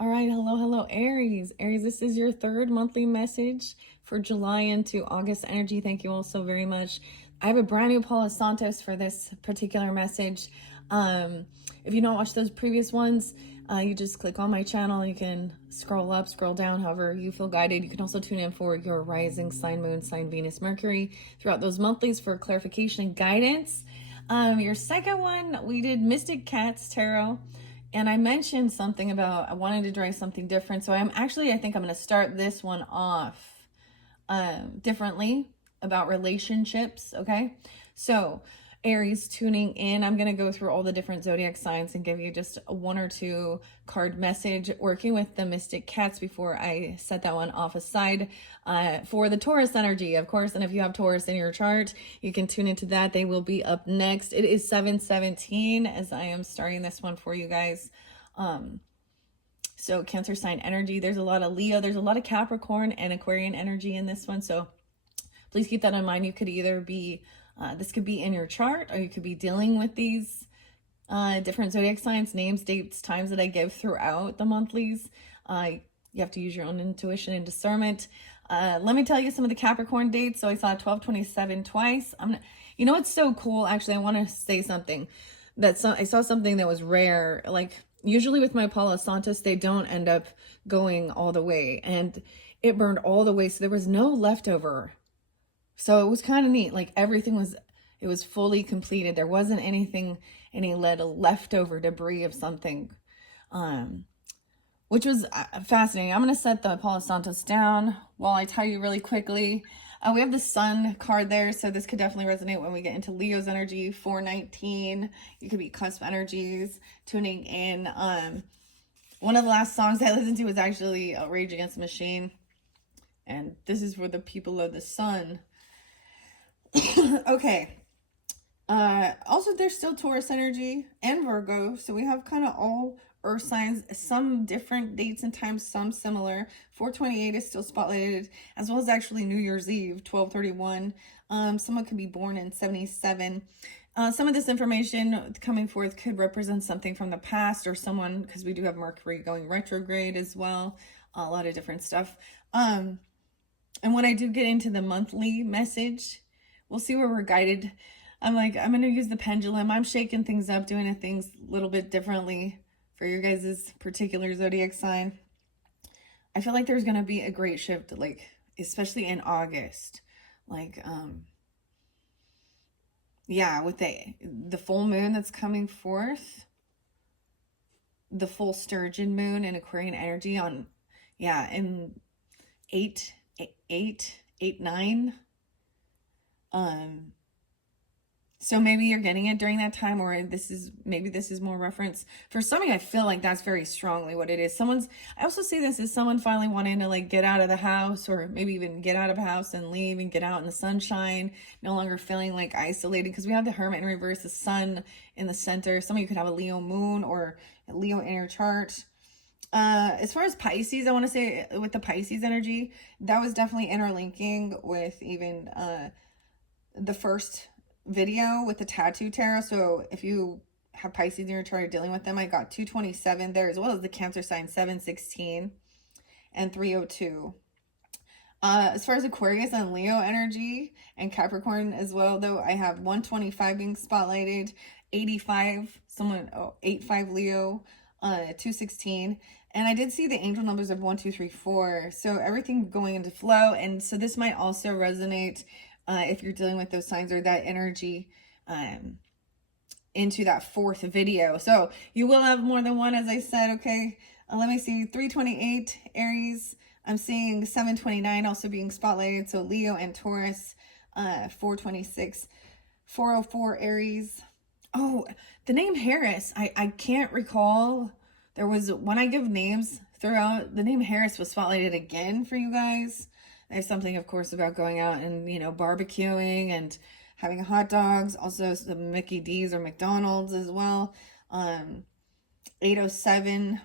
All right, hello, Aries. Aries, this is your third monthly message for July into August energy. Thank you all so very much. I have a brand new Paula Santos for this particular message. If you don't watch those previous ones, you just click on my channel. You can scroll up, scroll down, however you feel guided. You can also tune in for your rising sign, moon, sign, Venus, Mercury throughout those monthlies for clarification and guidance. Your second one, we did Mystic Cats Tarot. And I mentioned something about I wanted to try something different. So I think I'm going to start this one off differently about relationships. Okay. So Aries tuning in, I'm going to go through all the different zodiac signs and give you just a one or two card message working with the Mystic Cats before I set that one off aside for the Taurus energy, of course. And if you have Taurus in your chart, you can tune into that. They will be up next. It is 7:17 as I am starting this one for you guys. So Cancer sign energy, there's a lot of Leo, there's a lot of Capricorn and Aquarian energy in this one. So please keep that in mind. You could either be this could be in your chart, or you could be dealing with these different zodiac signs, names, dates, times that I give throughout the monthlies. You have to use your own intuition and discernment. Let me tell you some of the Capricorn dates. So I saw 12/27 twice. You know what's so cool? Actually, I want to say something. I saw something that was rare. Like usually with my Paula Santos, they don't end up going all the way, and it burned all the way, so there was no leftover. So it was kind of neat. Like it was fully completed. There wasn't any leftover debris of something, which was fascinating. I'm going to set the Paula Santos down while I tell you really quickly. We have the Sun card there, so this could definitely resonate when we get into Leo's energy. 419. You could be cusp energies tuning in. One of the last songs I listened to was actually Rage Against the Machine, and this is for the people of the Sun. Okay. Also, there's still Taurus energy and Virgo. So we have kind of all earth signs, some different dates and times, some similar. 428 is still spotlighted, as well as actually New Year's Eve, 12/31. Someone could be born in 77. Some of this information coming forth could represent something from the past, or someone, because we do have Mercury going retrograde as well. A lot of different stuff. And when I do get into the monthly message, we'll see where we're guided. I'm going to use the pendulum. I'm shaking things up, doing things a little bit differently for your guys' particular zodiac sign. I feel like there's going to be a great shift, like, especially in August. Like, yeah, with the full moon that's coming forth, the full sturgeon moon and Aquarian energy on, yeah, in 8/9. So maybe you're getting it during that time, or maybe this is more reference for some of you. I feel like that's very strongly what it is. I also see this as someone finally wanting to like get out of the house, or maybe even get out of a house and leave and get out in the sunshine, no longer feeling like isolated, because we have the Hermit in reverse, the Sun in the center. Some of you could have a Leo moon or a Leo in your chart. As far as Pisces, I want to say with the Pisces energy, that was definitely interlinking with even the first video with the tattoo tarot. So if you have Pisces in your chart, you're dealing with them, I got 227 there, as well as the Cancer sign 716 and 302. As far as Aquarius and Leo energy and Capricorn as well, though, I have 125 being spotlighted, 85 85 Leo, 216. And I did see the angel numbers of 1, 2, 3, 4. So everything going into flow. And so this might also resonate if you're dealing with those signs or that energy into that fourth video. So you will have more than one, as I said. Okay, let me see. 328 Aries. I'm seeing 729 also being spotlighted. So Leo and Taurus. 426, 404 Aries. Oh, the name Harris. I can't recall. There was, when I give names throughout, the name Harris was spotlighted again for you guys. There's something, of course, about going out and, barbecuing and having hot dogs. Also, some Mickey D's or McDonald's as well. 807.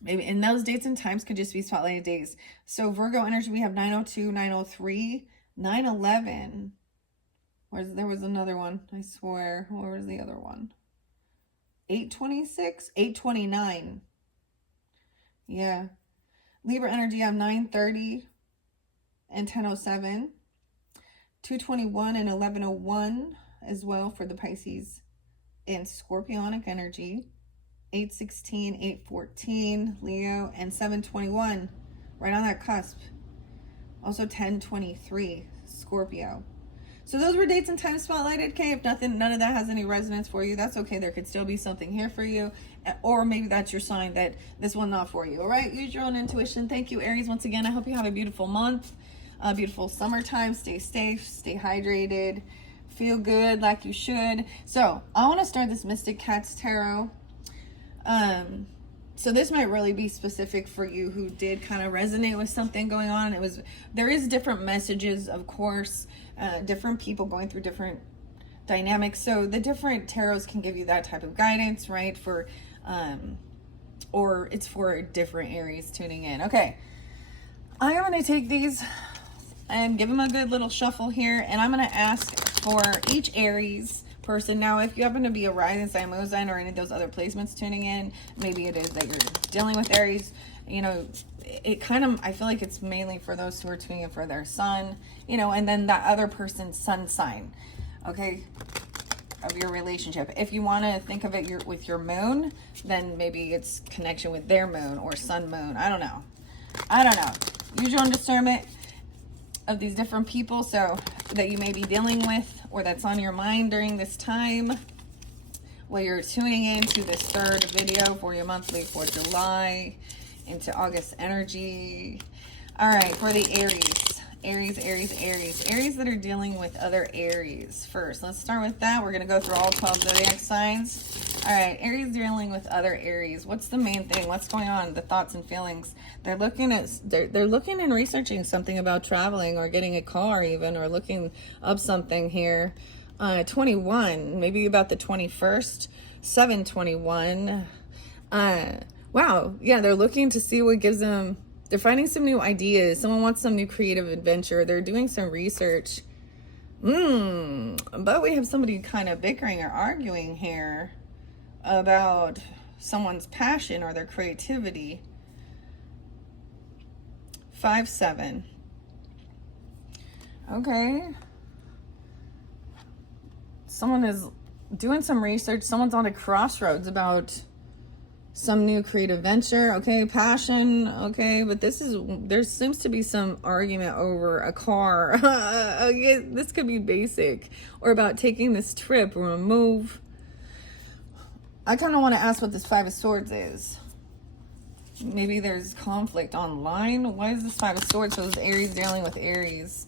Maybe in those dates and times could just be spotlighted days. So Virgo energy, we have 902, 903, 911. There was another one, I swear. Where was the other one? 826, 829. Yeah. Libra energy on 9:30 and 10:07. 2:21 and 11:01 as well for the Pisces. And Scorpionic energy. 8:16, 8:14, Leo, and 7:21, right on that cusp. Also 10:23, Scorpio. So those were dates and times spotlighted. Okay, if none of that has any resonance for you, that's okay. There could still be something here for you, or maybe that's your sign that this one not for you. All right, use your own intuition. Thank you, Aries. Once again, I hope you have a beautiful month, a beautiful summertime. Stay safe, stay hydrated, feel good like you should. So I want to start this Mystic Cats Tarot. So this might really be specific for you who did kind of resonate with something going on. There is different messages, of course, different people going through different dynamics. So the different tarots can give you that type of guidance, right? Or it's for different Aries tuning in. Okay. I'm going to take these and give them a good little shuffle here. And I'm going to ask for each Aries person. Now, if you happen to be a rising sign, moon sign, or any of those other placements tuning in, maybe it is that you're dealing with Aries, you know, it kind of, I feel like it's mainly for those who are tuning in for their sun, you know, and then that other person's sun sign, okay, of your relationship. If you want to think of it with your moon, then maybe it's connection with their moon or sun moon. I don't know. Use your own discernment of these different people so that you may be dealing with, or that's on your mind during this time while you're tuning into this third video for your monthly for July into August energy. All right, for the Aries that are dealing with other Aries first. Let's start with that. We're going to go through all 12 zodiac signs. All right, Aries dealing with other Aries. What's the main thing? What's going on? The thoughts and feelings. They're looking and researching something about traveling or getting a car even, or looking up something here. 21, maybe about the 21st, 7/21. Wow, yeah, they're looking to see what gives them, they're finding some new ideas. Someone wants some new creative adventure. They're doing some research. But we have somebody kind of bickering or arguing here about someone's passion or their creativity. 5/7. Okay. Someone is doing some research. Someone's on a crossroads about some new creative venture. Okay, passion. Okay, but there seems to be some argument over a car. Yeah, this could be basic, or about taking this trip or a move. I kind of want to ask what this 5 of Swords is. Maybe there's conflict online. Why is this 5 of Swords? So this Aries dealing with Aries.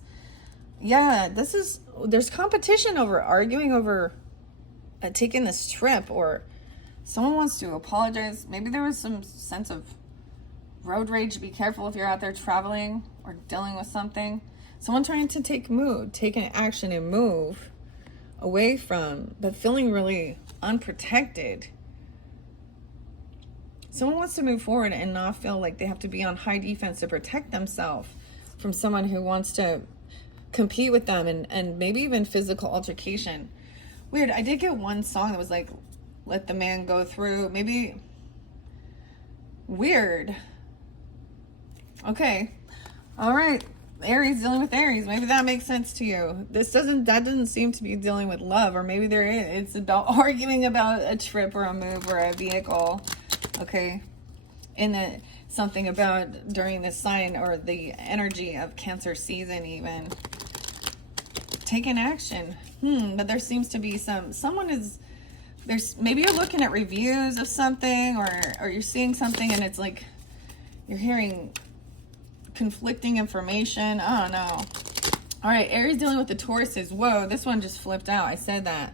Yeah, there's competition over arguing over taking this trip, or someone wants to apologize. Maybe there was some sense of road rage. Be careful if you're out there traveling or dealing with something. Someone trying to take an action and move away from, but feeling really unprotected. Someone wants to move forward and not feel like they have to be on high defense to protect themselves from someone who wants to compete with them, and maybe even physical altercation. Weird. I did get one song that was like, let the man go through. Maybe weird. Okay. All right. Aries dealing with Aries. Maybe that makes sense to you. That doesn't seem to be dealing with love, or maybe there is. It's about arguing about a trip or a move or a vehicle. Okay. And something about during this sign or the energy of Cancer season even. Taking action. But there seems to be maybe you're looking at reviews of something, or you're seeing something and it's like you're hearing conflicting information. I don't know. All right, Aries dealing with the Tauruses. Whoa, this one just flipped out. I said that.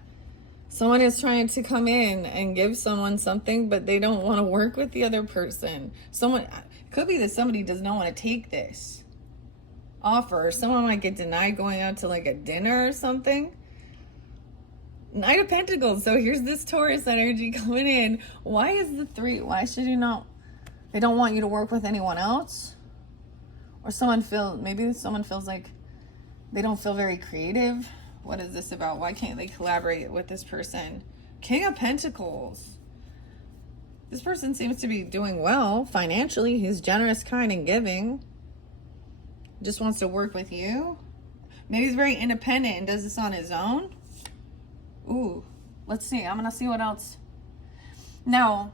Someone is trying to come in and give someone something, but they don't want to work with the other person. Could be that somebody does not want to take this offer. Someone might get denied going out to like a dinner or something. Knight of Pentacles. So here's this Taurus energy coming in. Why is the 3? Why should you not? They don't want you to work with anyone else? Or maybe someone feels like they don't feel very creative. What is this about? Why can't they collaborate with this person? King of Pentacles. This person seems to be doing well financially. He's generous, kind, and giving. Just wants to work with you. Maybe he's very independent and does this on his own. Ooh, let's see. I'm going to see what else. Now,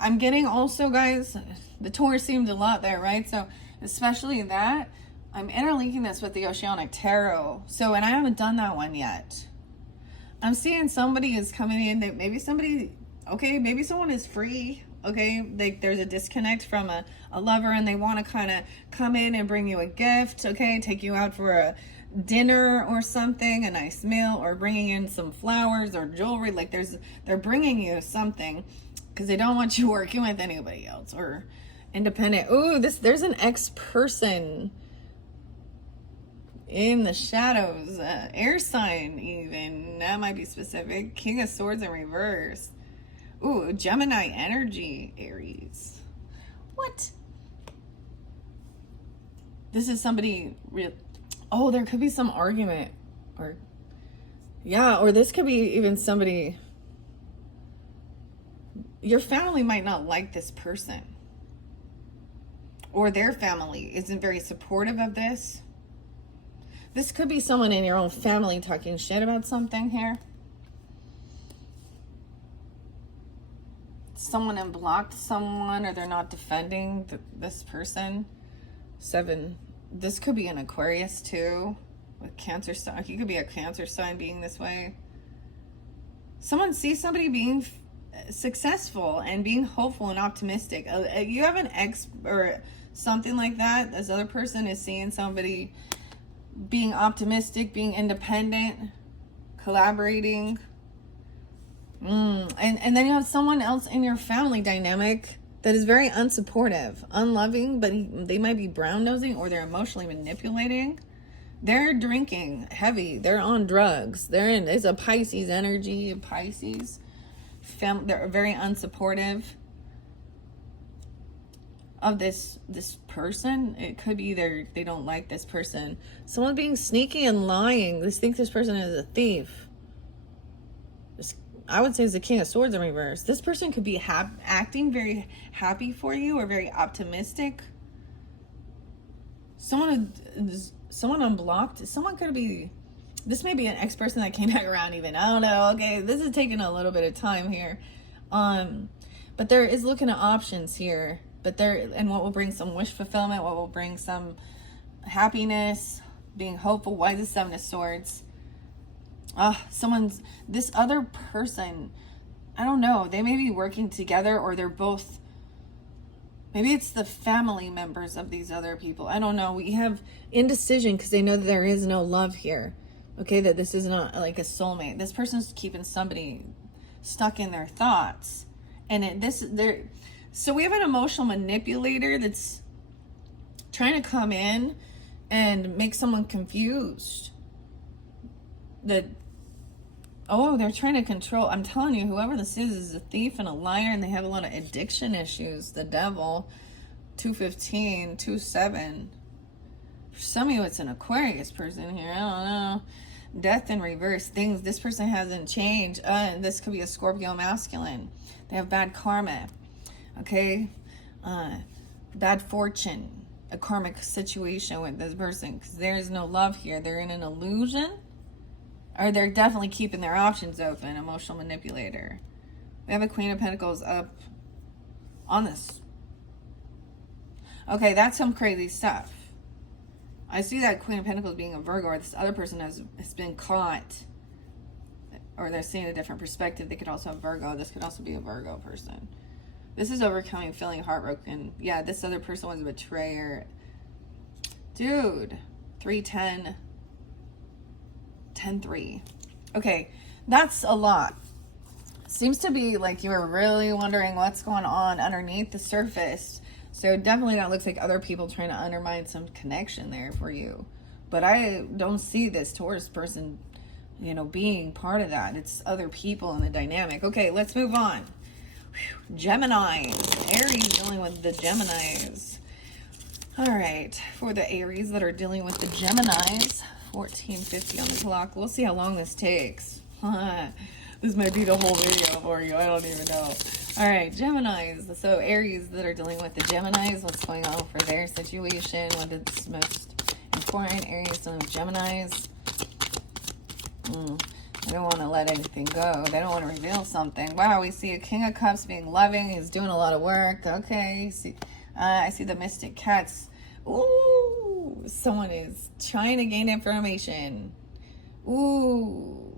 I'm getting also, guys, the Taurus seemed a lot there, right? So, especially that, I'm interlinking this with the Oceanic Tarot. So, and I haven't done that one yet. I'm seeing somebody is coming in that maybe somebody, okay, maybe someone is free, okay? Like there's a disconnect from a lover and they want to kind of come in and bring you a gift, okay? Take you out for a dinner or something, a nice meal, or bringing in some flowers or jewelry. Like they're bringing you something because they don't want you working with anybody else or independent. Ooh, there's an ex-person in the shadows, air sign even, that might be specific. King of Swords in reverse. Ooh, Gemini energy, Aries. What? This is somebody real. Oh, there could be some argument, or yeah, or this could be even somebody. Your family might not like this person, or their family isn't very supportive of this. This could be someone in your own family talking shit about something here. Someone unblocked someone, or they're not defending this person. 7. This could be an Aquarius too, with Cancer sign. He could be a Cancer sign being this way. Someone sees somebody being successful and being hopeful and optimistic. You have an ex or something like that. This other person is seeing somebody being optimistic, being independent, collaborating. And then you have someone else in your family dynamic that is very unsupportive, unloving, but they might be brown-nosing, or they're emotionally manipulating. They're drinking heavy. They're on drugs. It's a Pisces energy, Pisces. They're very unsupportive of this person. It could be they don't like this person. Someone being sneaky and lying. They think this person is a thief. I would say it's the King of Swords in reverse. This person could be acting very happy for you or very optimistic. Someone unblocked. Someone could be. This may be an ex-person that came back around even. I don't know. Okay, this is taking a little bit of time here. But there is looking at options here. And what will bring some wish fulfillment, what will bring some happiness, being hopeful. Why the 7 of Swords? This other person, I don't know, they may be working together, or they're both, maybe it's the family members of these other people. I don't know. We have indecision because they know that there is no love here. Okay, that this is not like a soulmate. This person's keeping somebody stuck in their thoughts. So we have an emotional manipulator that's trying to come in and make someone confused. They're trying to control. I'm telling you, whoever this is a thief and a liar, and they have a lot of addiction issues. The devil, 215, 27. For some of you, it's an Aquarius person here. I don't know. Death in reverse. This person hasn't changed. This could be a Scorpio masculine. They have bad karma. Okay? Bad fortune. A karmic situation with this person, because there is no love here. They're in an illusion. Or they're definitely keeping their options open. Emotional manipulator. We have a Queen of Pentacles up on this. Okay, that's some crazy stuff. I see that Queen of Pentacles being a Virgo, or this other person has been caught. Or they're seeing a different perspective. They could also have Virgo. This could also be a Virgo person. This is overcoming, feeling heartbroken. Yeah, this other person was a betrayer. Dude. 310. 10-3. Okay, that's a lot. Seems to be like you were really wondering what's going on underneath the surface. So definitely that looks like other people trying to undermine some connection there for you. But I don't see this Taurus person, being part of that. It's other people in the dynamic. Okay, let's move on. Geminis. Aries dealing with the Geminis. All right, for the Aries that are dealing with the Geminis. 14:50 on the clock. We'll see how long this takes. This might be the whole video for you. I don't even know. All right, Geminis. So Aries that are dealing with the Geminis, what's going on for their situation? What is most important? Aries dealing with Geminis. They don't want to let anything go. They don't want to reveal something. Wow, we see a King of Cups being loving. He's doing a lot of work. Okay, I see the Mystic Cats. Ooh, someone is trying to gain information. Ooh,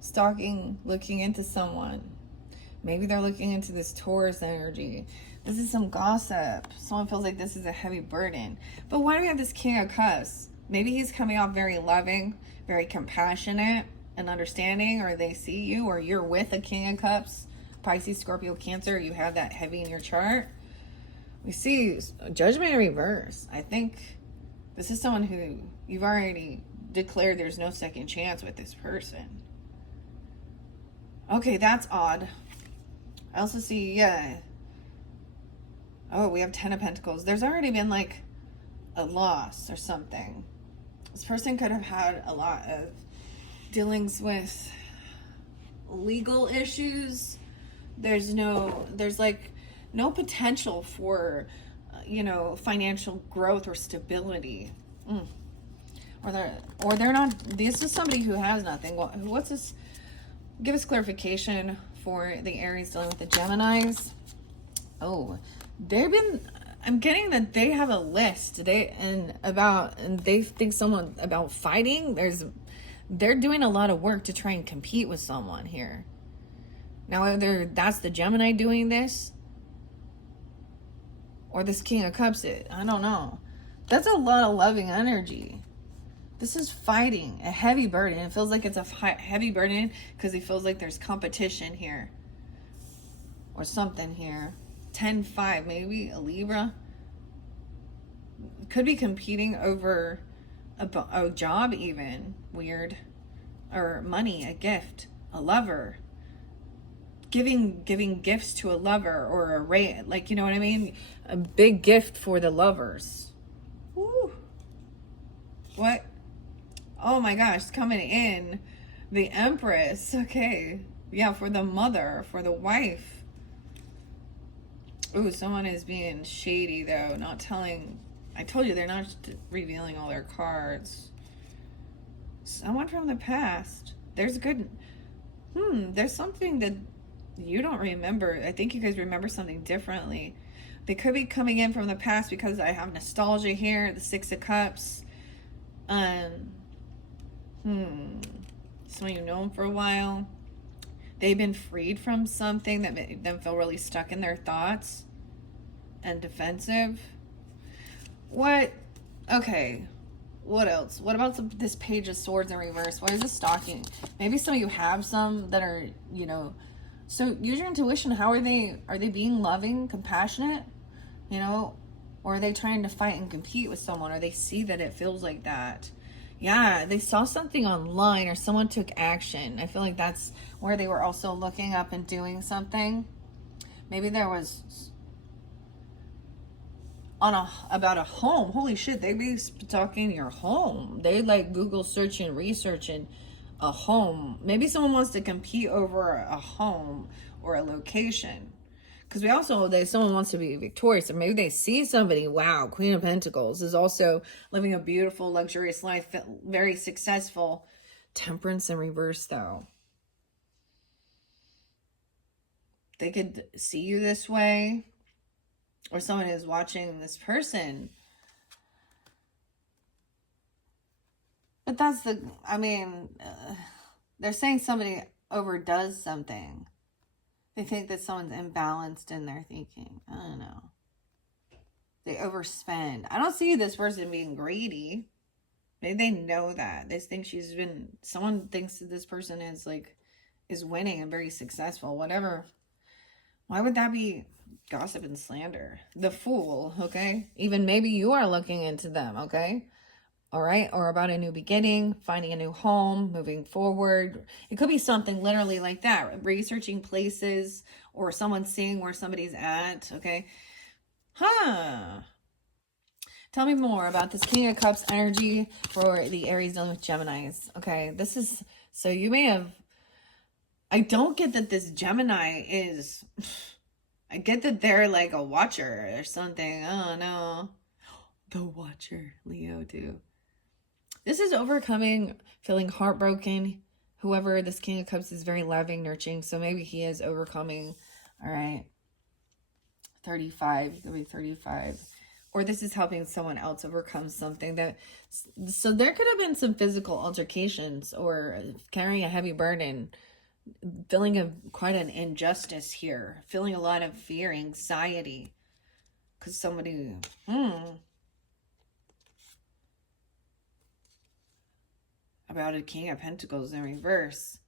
stalking, looking into someone. Maybe they're looking into this Taurus energy. This is some gossip. Someone feels like this is a heavy burden. But why do we have this King of Cups? Maybe he's coming off very loving, very compassionate and understanding, or they see you, or you're with a King of Cups, Pisces, Scorpio, Cancer. You have that heavy in your chart. We see Judgment in reverse. I think this is someone who you've already declared there's no second chance with this person. Okay, that's odd. I also see, yeah. Oh, we have 10 of Pentacles. There's already been like a loss or something. This person could have had a lot of dealings with legal issues. There's like no potential for, financial growth or stability. Or they're not, this is somebody who has nothing. What's this? Give us clarification for the Aries dealing with the Geminis. Oh, I'm getting that they have a list. They think someone about fighting. They're doing a lot of work to try and compete with someone here. Now, whether that's the Gemini doing this or this King of Cups, I don't know. That's a lot of loving energy. This is fighting, a heavy burden. It feels like it's a heavy burden because it feels like there's competition here or something here. 10-5, maybe a Libra. Could be competing over a job even. Weird. Or money, a gift, a lover. Giving gifts to a lover or a rate, like, you know what I mean? A big gift for the lovers. Woo. What? Oh my gosh, coming in. The Empress. Okay. Yeah, for the mother, for the wife. Ooh, someone is being shady though, not telling. I told you they're not revealing all their cards. Someone from the past. There's something that you don't remember. I think you guys remember something differently. They could be coming in from the past because I have nostalgia here, the Six of Cups. Someone you've known for a while. They've been freed from something that made them feel really stuck in their thoughts and defensive. What? Okay. What else? What about this Page of Swords in reverse? What is this stalking? Maybe some of you have some that are, so use your intuition. How are they? Are they being loving, compassionate? Or are they trying to fight and compete with someone? Or they see that it feels like that? Yeah, they saw something online or someone took action. I feel like that's where they were also looking up and doing something. Maybe there was about a home. Holy shit, they be talking your home. They like Google searching, researching a home. Maybe someone wants to compete over a home or a location. Because someone wants to be victorious, or maybe they see somebody, wow, Queen of Pentacles is also living a beautiful, luxurious life, very successful. Temperance in reverse, though. They could see you this way, or someone is watching this person. But they're saying somebody overdoes something. They think that someone's imbalanced in their thinking. I don't know. They overspend. I don't see this person being greedy. Maybe they know that. They think someone thinks that this person is winning and very successful. Whatever. Why would that be gossip and slander? The Fool, okay? Even maybe you are looking into them, okay? All right, or about a new beginning, finding a new home, moving forward. It could be something literally like that, researching places or someone seeing where somebody's at, okay? Tell me more about this King of Cups energy for the Aries dealing with Geminis, okay? So you may have I don't get that this Gemini is, I get that they're like a watcher or something. Oh no. The watcher, Leo too. This is overcoming, feeling heartbroken. Whoever this King of Cups is very loving, nurturing. So maybe he is overcoming. All right. 35. It'll be 35. Or this is helping someone else overcome something that. So there could have been some physical altercations or carrying a heavy burden. Feeling quite an injustice here. Feeling a lot of fear, anxiety. Because somebody. About a King of Pentacles in reverse.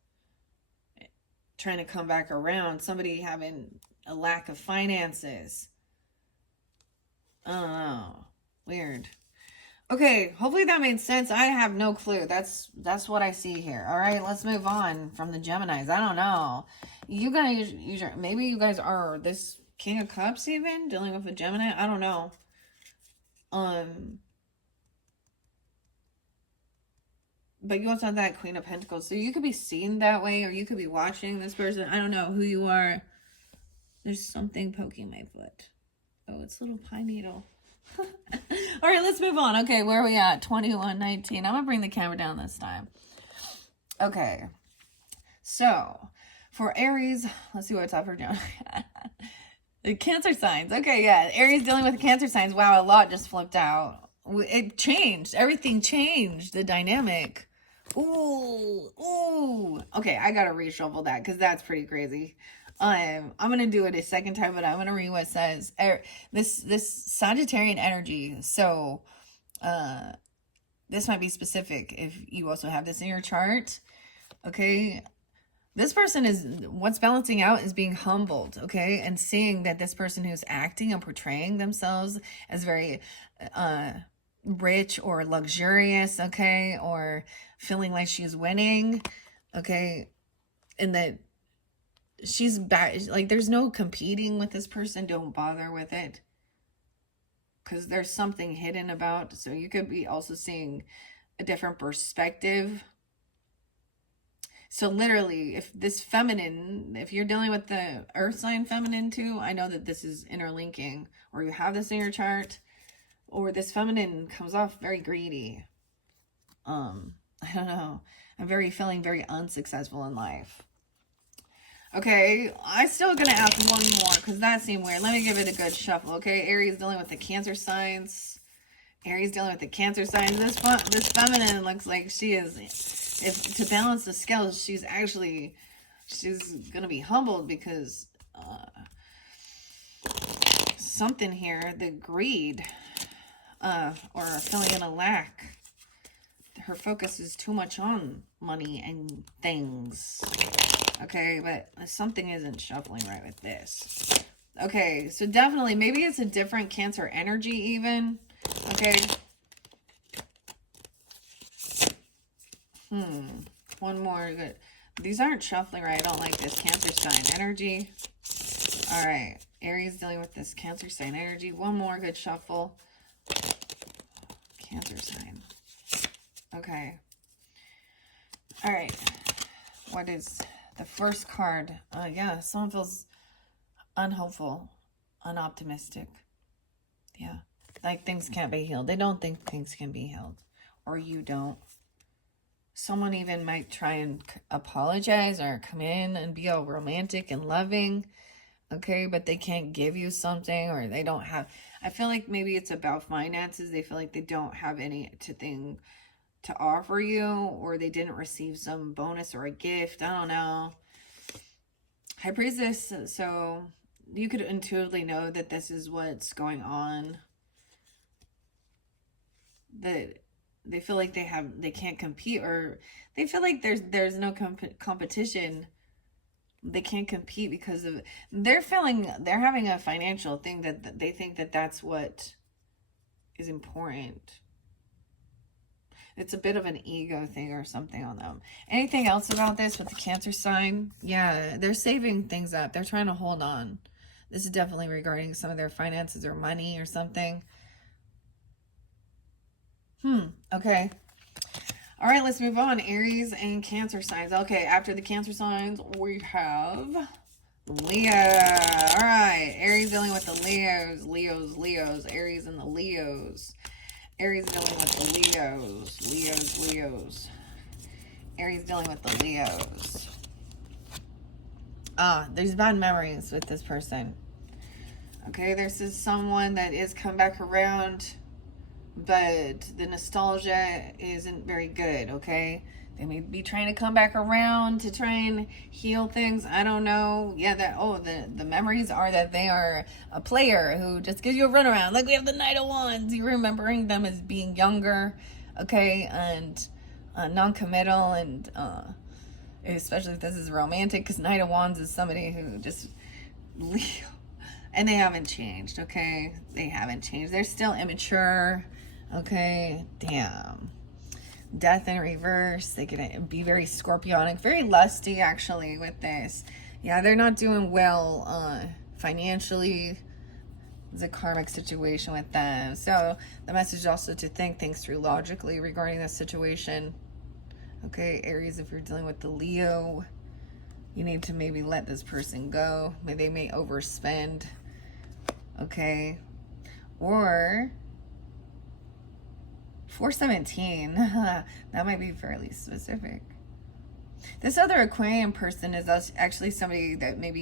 Trying to come back around. Somebody having a lack of finances. I don't know. Weird. Okay, hopefully that made sense. I have no clue. That's what I see here. All right, let's move on from the Geminis. I don't know. You guys, maybe you guys are this King of Cups even dealing with a Gemini. I don't know. But you also have that Queen of Pentacles. So you could be seen that way, or you could be watching this person. I don't know who you are. There's something poking my foot. Oh, it's a little pine needle. All right, let's move on. Okay, where are we at? 21:19. I'm going to bring the camera down this time. Okay. So, for Aries, let's see what's up for John. The Cancer signs. Okay, yeah. Aries dealing with the Cancer signs. Wow, a lot just flipped out. It changed. Everything changed. The dynamic. Ooh. Okay, I got to reshuffle that because that's pretty crazy. I'm gonna do it a second time, but I'm gonna read what it says. This Sagittarian energy. So, this might be specific if you also have this in your chart. Okay, this person is what's balancing out is being humbled. Okay, and seeing that this person who's acting and portraying themselves as very rich or luxurious. Okay, or feeling like she's winning. Okay, and that. She's bad. Like, there's no competing with this person. Don't bother with it. Because there's something hidden about. So you could be also seeing a different perspective. So literally, if this feminine, if you're dealing with the earth sign feminine too, I know that this is interlinking. Or you have this in your chart. Or this feminine comes off very greedy. I don't know. I'm feeling very unsuccessful in life. Okay, I'm still going to ask one more because that seemed weird. Let me give it a good shuffle, okay? Aries dealing with the Cancer signs. Aries dealing with the Cancer signs. This feminine looks like she is, if to balance the scales, she's going to be humbled because something here, the greed or feeling in a lack. Her focus is too much on money and things. Okay, but something isn't shuffling right with this. Okay, so definitely, maybe it's a different Cancer energy even. Okay. One more. Good. These aren't shuffling right. I don't like this Cancer sign energy. All right. Aries dealing with this Cancer sign energy. One more good shuffle. Cancer sign. Okay. All right. What is the first card? Yeah, someone feels unhopeful, unoptimistic. Yeah, like things can't be healed. They don't think things can be healed, or you don't. Someone even might try and apologize or come in and be all romantic and loving. Okay, but they can't give you something, or they don't have. I feel like maybe it's about finances. They feel like they don't have anything to offer you, or they didn't receive some bonus or a gift. I don't know. High praise this, so you could intuitively know that this is what's going on. That they feel like they can't compete, or they feel like there's no competition. They can't compete because of they're having a financial thing that they think that that's what is important. It's a bit of an ego thing or something on them. Anything else about this with the Cancer sign? Yeah, they're saving things up. They're trying to hold on. This is definitely regarding some of their finances or money or something. Okay. All right, let's move on. Aries and Cancer signs. Okay, after the Cancer signs, we have Leo. All right, Aries dealing with the Leos. Leos. Aries and the Leos. Aries dealing with the Leos. Aries dealing with the Leos. There's bad memories with this person. Okay, this is someone that is come back around, but the nostalgia isn't very good, okay? They may be trying to come back around to try and heal things. I don't know. Yeah, the memories are that they are a player who just gives you a runaround. Like we have the Knight of Wands. You're remembering them as being younger, okay, and non-committal, and especially if this is romantic, because Knight of Wands is somebody who just Leo, and they haven't changed, okay? They haven't changed. They're still immature, okay? Damn. Death in reverse. They can be very scorpionic, very lusty, actually, with this. Yeah, they're not doing well financially. It's a karmic situation with them. So the message is also to think things through logically regarding this situation. Okay, Aries, if you're dealing with the Leo, you need to maybe let this person go. Maybe they may overspend. Okay, or 417. That might be fairly specific. This other Aquarian person is actually somebody that maybe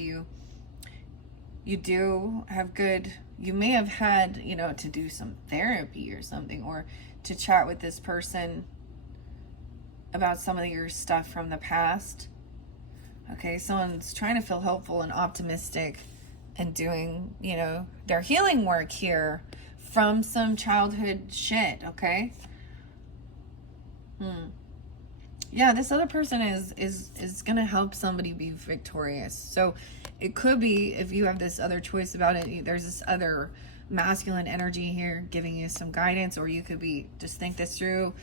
you do have good, you may have had, to do some therapy or something, or to chat with this person about some of your stuff from the past. Okay, someone's trying to feel hopeful and optimistic and doing, their healing work here from some childhood shit, okay? Yeah, this other person is gonna help somebody be victorious. So it could be, if you have this other choice about it, there's this other masculine energy here giving you some guidance, or you could be just think this through,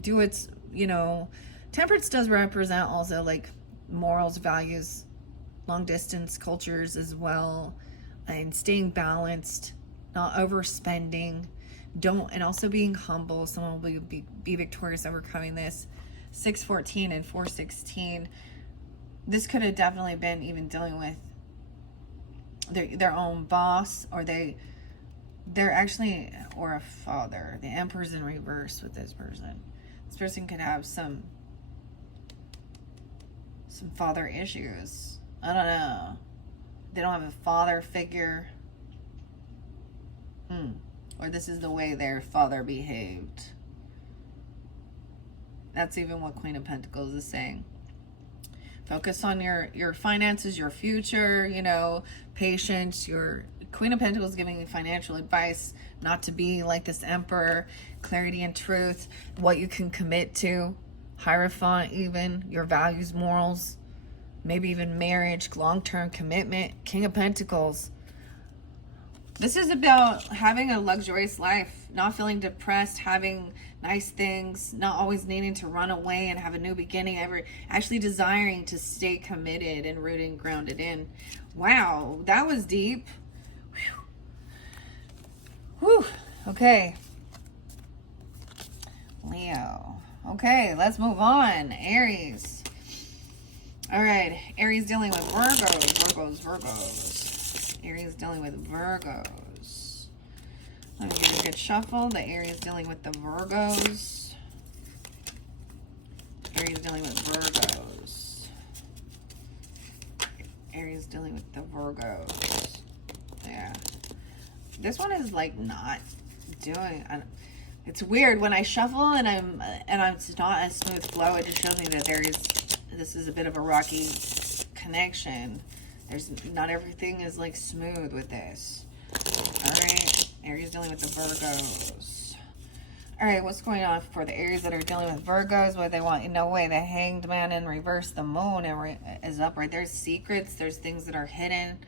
do its, temperance does represent also like morals, values, long distance cultures as well, and staying balanced, not overspending, and also being humble. Someone will be victorious overcoming this. 614 and 416. This could have definitely been even dealing with their own boss, or they're actually, or a father. The Emperor's in reverse with this person. This person could have some father issues. I don't know. They don't have a father figure. Or this is the way their father behaved. That's even what Queen of Pentacles is saying. Focus on your finances, your future, patience. Your Queen of Pentacles is giving you financial advice, not to be like this Emperor. Clarity and truth, what you can commit to. Hierophant, even your values, morals, maybe even marriage, long-term commitment. King of Pentacles. This is about having a luxurious life, not feeling depressed, having nice things, not always needing to run away and have a new beginning, actually desiring to stay committed and rooted and grounded in. Wow, that was deep. Whew. Okay. Leo. Okay, let's move on. Aries. All right, Aries dealing with Virgos. Aries dealing with Virgos. Let me give you a good shuffle. The Aries dealing with the Virgos. Aries dealing with Virgos. Aries dealing with the Virgos. Yeah. This one is like not doing. It's weird when I shuffle and it's not a smooth flow. It just shows me that this is a bit of a rocky connection. Not everything is like smooth with this. All right, Aries dealing with the Virgos. All right, what's going on for the Aries that are dealing with Virgos? What they want? No way. The Hanged Man in reverse. The Moon is upright. There's secrets. There's things that are hidden.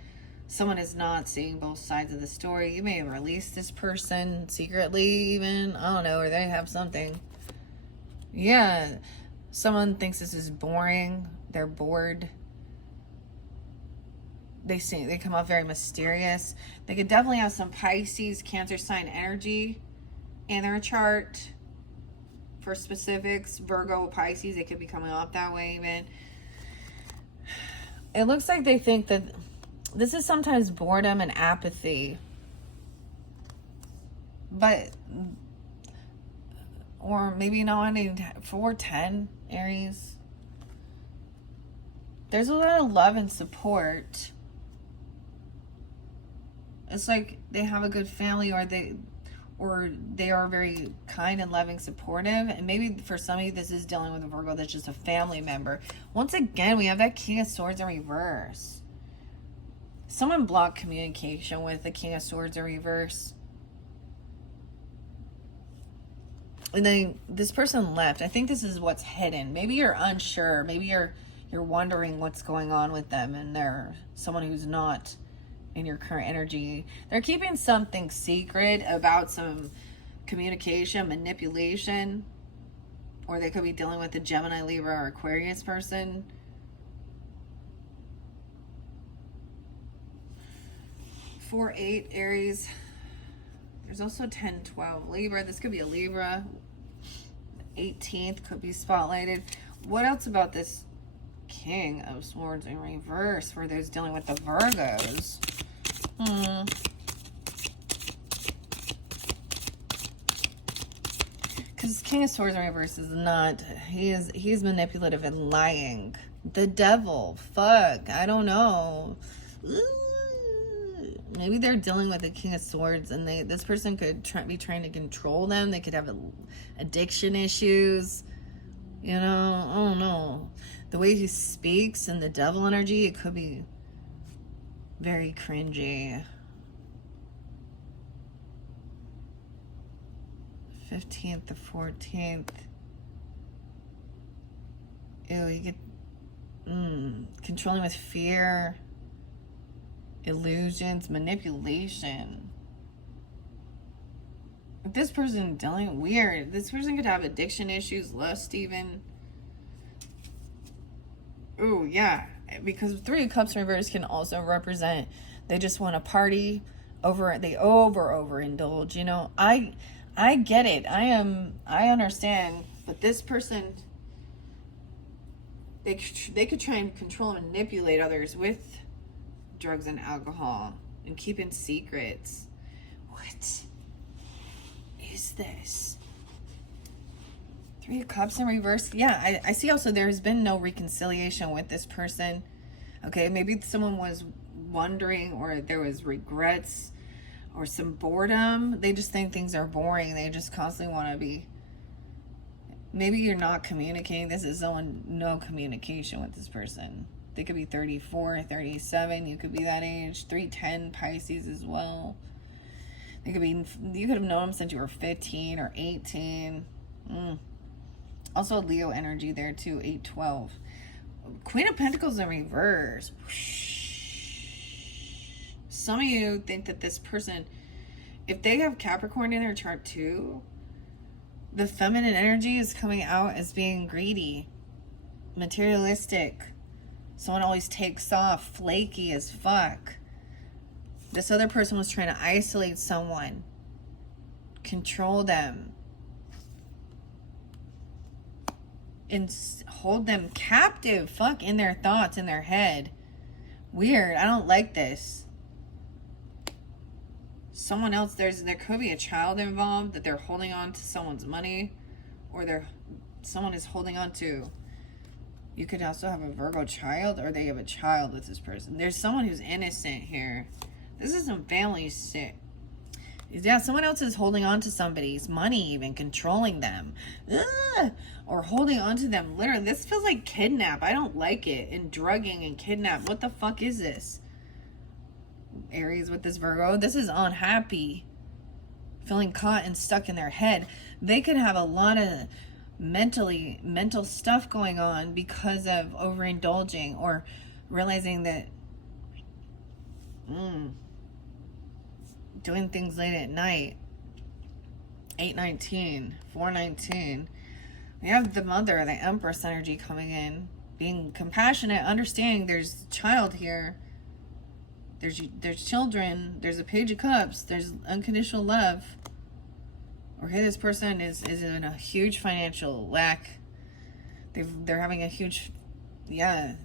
Someone is not seeing both sides of the story. You may have released this person secretly, even. I don't know, or they have something. Yeah, someone thinks this is boring. They're bored. They come off very mysterious. They could definitely have some Pisces, Cancer sign energy in their chart. for specifics. Virgo, Pisces, it could be coming off that way even. It looks like they think that this is sometimes boredom and apathy. But, or maybe not 410, Aries. There's a lot of love and support. It's like they have a good family, or they are very kind and loving, supportive. And maybe for some of you, this is dealing with a Virgo that's just a family member. Once again, we have that King of Swords in reverse. Someone blocked communication with the King of Swords in reverse. And then this person left. I think this is what's hidden. Maybe you're unsure. Maybe you're wondering what's going on with them, and they're someone who's not in your current energy. They're keeping something secret about some communication, manipulation, or they could be dealing with a Gemini, Libra, or Aquarius person. Four, 8, Aries. There's also 10, 12, Libra. This could be a Libra. 18th could be spotlighted. What else about this King of Swords in reverse for those dealing with the Virgos? Because King of Swords in reverse is not, he's manipulative and lying. The devil, fuck, I don't know. Maybe they're dealing with the King of Swords, and this person could be trying to control them. They could have addiction issues. You know, I don't know. The way he speaks and the devil energy, it could be very cringy. 15th to 14th. Ew, you get controlling with fear, illusions, manipulation. This person dealing weird. This person could have addiction issues, lust even. Oh yeah, because 3 of Cups reverse can also represent they just want to party over. They overindulge. You know, I get it. I understand. But this person, they could try and control and manipulate others with drugs and alcohol and keeping secrets. What is this? 3 of Cups in reverse. Yeah, I see also there's been no reconciliation with this person. Okay, maybe someone was wondering, or there was regrets or some boredom. They just think things are boring. They just constantly want to be. Maybe you're not communicating. This is someone, no communication with this person. They could be 34, 37. You could be that age. 310 Pisces as well. They could be. You could have known them since you were 15 or 18. Also Leo energy there too. 8-12. Queen of Pentacles in reverse. Some of you think that this person, if they have Capricorn in their chart too, the feminine energy is coming out as being greedy, materialistic. Someone always takes off, flaky as fuck. This other person was trying to isolate someone, control them, and hold them captive, fuck, in their thoughts, in their head. Weird. I don't like this. Someone else, there could be a child involved, that they're holding on to someone's money, or someone is holding on to. You could also have a Virgo child, or they have a child with this person. There's someone who's innocent here. This is some family shit. Yeah, someone else is holding on to somebody's money, even controlling them. Or holding on to them. Literally, this feels like kidnap. I don't like it. And drugging and kidnap. What the fuck is this? Aries with this Virgo. This is unhappy. Feeling caught and stuck in their head. They could have a lot of mental stuff going on because of overindulging, or realizing that doing things late at night. 8-19, 4-19. We have the Mother, the Empress energy coming in, being compassionate, understanding there's a child here, there's children, there's a Page of Cups, there's unconditional love. Or hey, this person is in a huge financial lack. They're having a huge, yeah,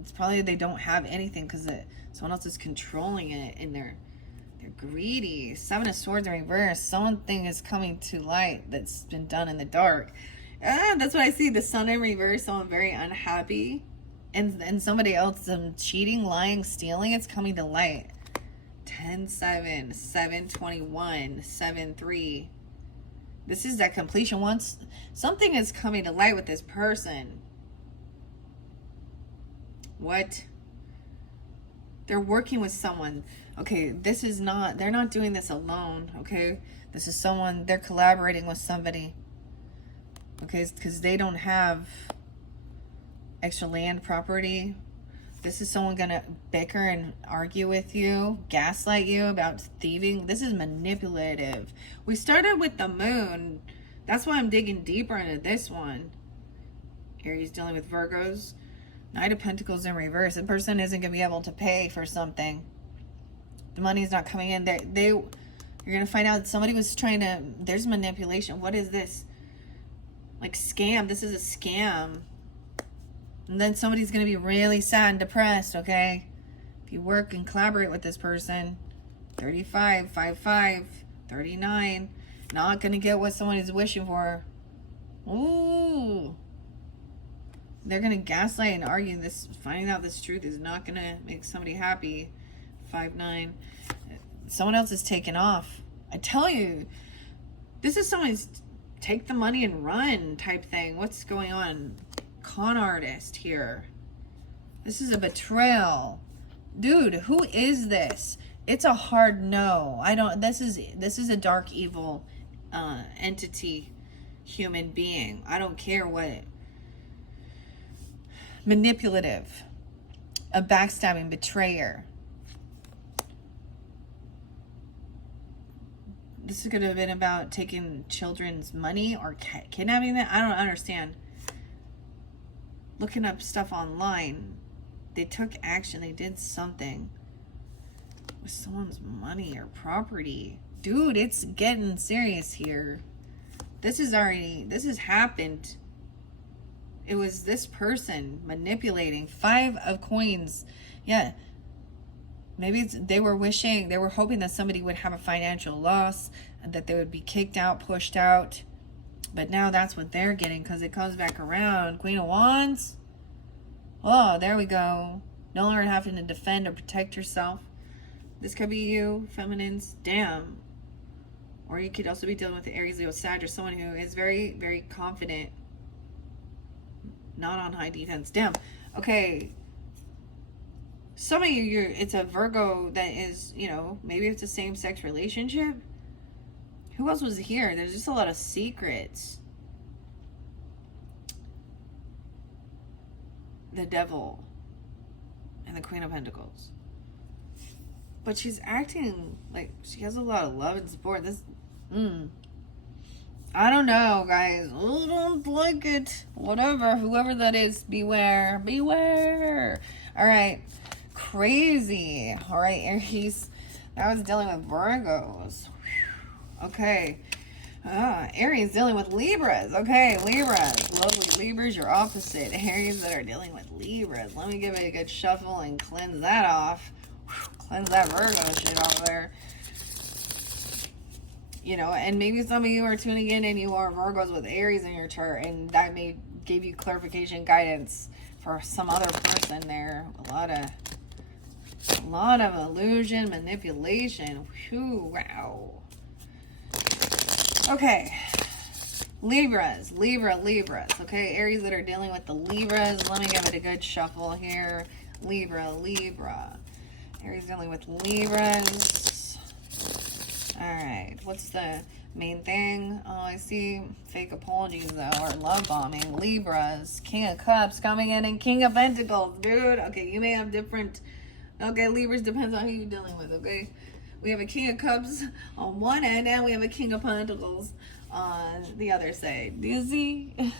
it's probably they don't have anything because someone else is controlling it, and they're greedy. Seven of Swords in reverse. Something is coming to light that's been done in the dark. That's what I see. The Sun in reverse. Someone very unhappy, and somebody else cheating, lying, stealing. It's coming to light. 10-7, 7-21, 7-3. This is that completion. Once something is coming to light with this person. What? They're working with someone. Okay, this is not, they're not doing this alone, okay? This is someone, they're collaborating with somebody. Okay, because they don't have extra land property. This is someone gonna bicker and argue with you, gaslight you about thieving. This is manipulative. We started with the moon. That's why I'm digging deeper into this one. Aries dealing with Virgos. Knight of Pentacles in reverse. The person isn't gonna be able to pay for something. The money's not coming in. You're gonna find out that somebody was trying to, there's manipulation. What is this? Like scam. This is a scam. And then somebody's going to be really sad and depressed, okay? If you work and collaborate with this person, 35, 5-5, 39, not going to get what someone is wishing for. Ooh. They're going to gaslight and argue this. Finding out this truth is not going to make somebody happy. 5-9. Someone else is taking off. I tell you, this is someone's take the money and run type thing. What's going on? Con artist here. This is a betrayal. Dude, who is this? It's a hard no. This is a dark evil entity, human being. I don't care what. Manipulative. A backstabbing betrayer. This could have been about taking children's money or kidnapping them. I don't understand. Looking up stuff online, they took action. They did something with someone's money or property. Dude, it's getting serious here. This has happened. It was this person manipulating. 5 of coins. Yeah. Maybe they were hoping that somebody would have a financial loss and that they would be kicked out, pushed out. But now that's what they're getting because it comes back around. Queen of Wands. Oh, there we go. No longer having to defend or protect yourself. This could be you, feminines. Damn. Or you could also be dealing with the Aries, Leo, Sag, or someone who is very, very confident. Not on high defense. Damn. Okay. Some of you, it's a Virgo that is, maybe it's a same-sex relationship. Who else was here? There's just a lot of secrets. The Devil and the Queen of Pentacles. But she's acting like she has a lot of love and support. I don't know, guys. I don't like it. Whatever. Whoever that is, beware. Beware. All right. Crazy. All right, Aries. I was dealing with Virgos. Okay. Aries dealing with Libras. Okay, Libras. Lovely Libras, your opposite. Aries that are dealing with Libras. Let me give it a good shuffle and cleanse that off. Cleanse that Virgo shit off there. And maybe some of you are tuning in and you are Virgos with Aries in your chart, and that may give you clarification, guidance for some other person there. A lot of illusion, manipulation. Whew, wow. Okay. Libras. Libras. Okay, Aries that are dealing with the Libras. Let me give it a good shuffle here. Libra. Aries dealing with Libras. Alright, what's the main thing? Oh, I see fake apologies, though, or love bombing. Libras. King of Cups coming in and King of Pentacles. Dude, okay, you may have different... Okay, Libras depends on who you're dealing with, okay? We have a King of Cups on one end, and we have a King of Pentacles on the other side. Do you see?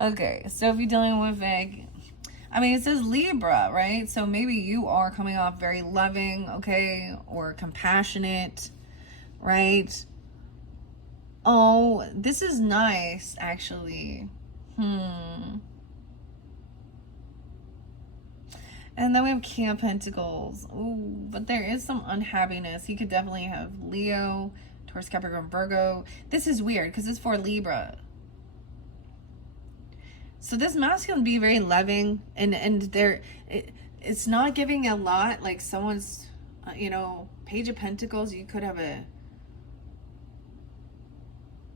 Okay, so if you're dealing with it says Libra, right? So maybe you are coming off very loving, okay, or compassionate, right? Oh, this is nice, actually. Hmm. And then we have King of Pentacles. Ooh, but there is some unhappiness. He could definitely have Leo, Taurus, Capricorn, Virgo. This is weird because it's for Libra. So this masculine be very loving, and it's not giving a lot. Like someone's, Page of Pentacles. You could have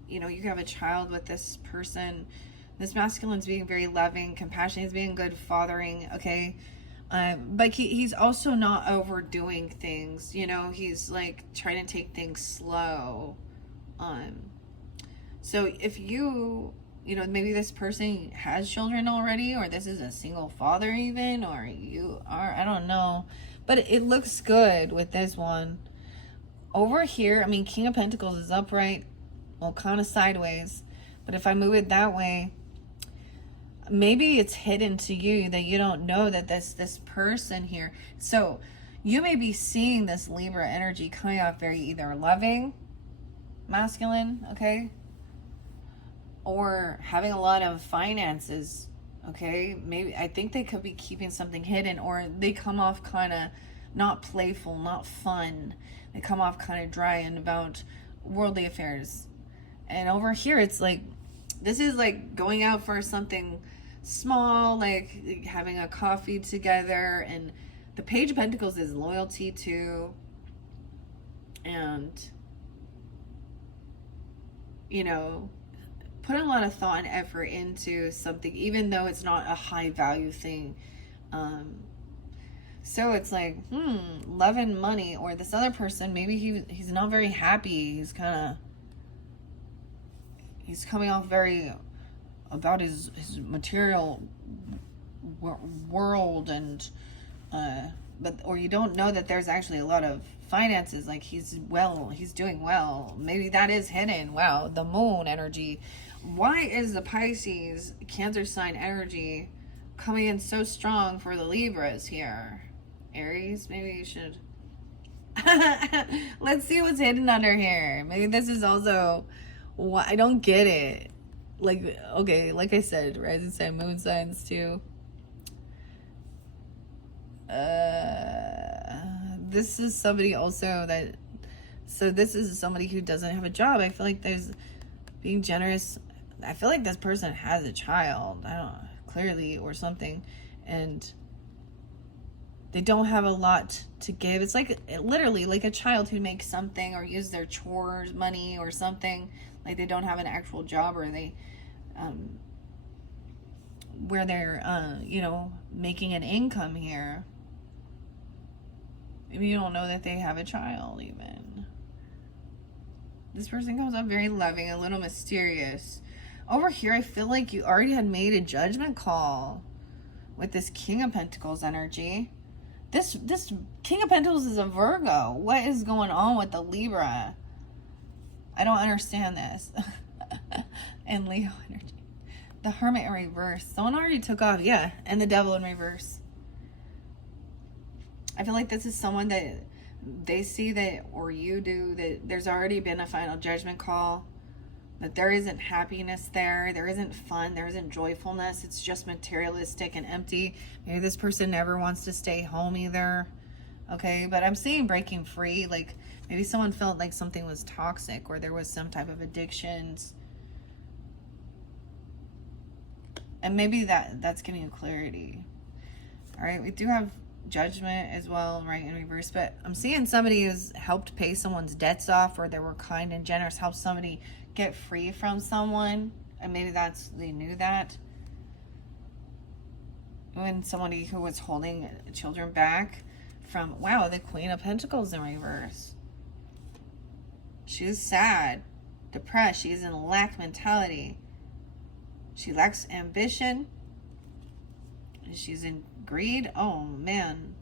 you could have a child with this person. This masculine's being very loving, compassionate. He's being good, fathering. Okay. But he's also not overdoing things. He's like trying to take things slow. So if maybe this person has children already, or this is a single father even, or you are, I don't know. But it looks good with this one. Over here, I mean, King of Pentacles is upright, well, kind of sideways. But if I move it that way, maybe it's hidden to you that you don't know that this person here. So you may be seeing this Libra energy coming off very either loving, masculine, okay, or having a lot of finances, okay. Maybe I think they could be keeping something hidden, or they come off kind of not playful, not fun. They come off kind of dry and about worldly affairs. And over here, it's like, this is like going out for something small, like having a coffee together. And the Page of Pentacles is loyalty too. And, put a lot of thought and effort into something, even though it's not a high value thing. So it's like, love and money. Or this other person, maybe he's not very happy. He's coming off very about his material world, and or you don't know that there's actually a lot of finances. Like he's doing well. Maybe that is hidden. Wow, the moon energy. Why is the Pisces Cancer sign energy coming in so strong for the Libras here? Aries, maybe you should let's see what's hidden under here. Maybe this is also what I don't get it. Like, okay, like I said, rising sign, moon signs too. This is somebody also this is somebody who doesn't have a job. I feel like there's being generous. I feel like this person has a child, I don't know, clearly, or something, and they don't have a lot to give. It's like literally like a child who makes something or use their chores money or something. Like they don't have an actual job, or they where they're making an income here. Maybe you don't know that they have a child even. This person comes up very loving, a little mysterious. Over here, I feel like you already had made a judgment call with this King of Pentacles energy. This King of Pentacles is a Virgo. What is going on with the Libra? I don't understand this. And Leo energy. The Hermit in reverse. Someone already took off. Yeah. And the Devil in reverse. I feel like this is someone that they see that, or you do, that there's already been a final judgment call. That there isn't happiness there. There isn't fun. There isn't joyfulness. It's just materialistic and empty. Maybe this person never wants to stay home either. Okay. But I'm seeing breaking free. Like maybe someone felt like something was toxic, or there was some type of addictions. And maybe that's giving you clarity. All right. We do have Judgment as well, right, in reverse. But I'm seeing somebody who's helped pay someone's debts off, or they were kind and generous, helped somebody get free from someone, and maybe they knew that. When somebody who was holding children back from, wow, the Queen of Pentacles in reverse. She's sad, depressed. She's in a lack mentality. She lacks ambition. She's in greed. Oh man.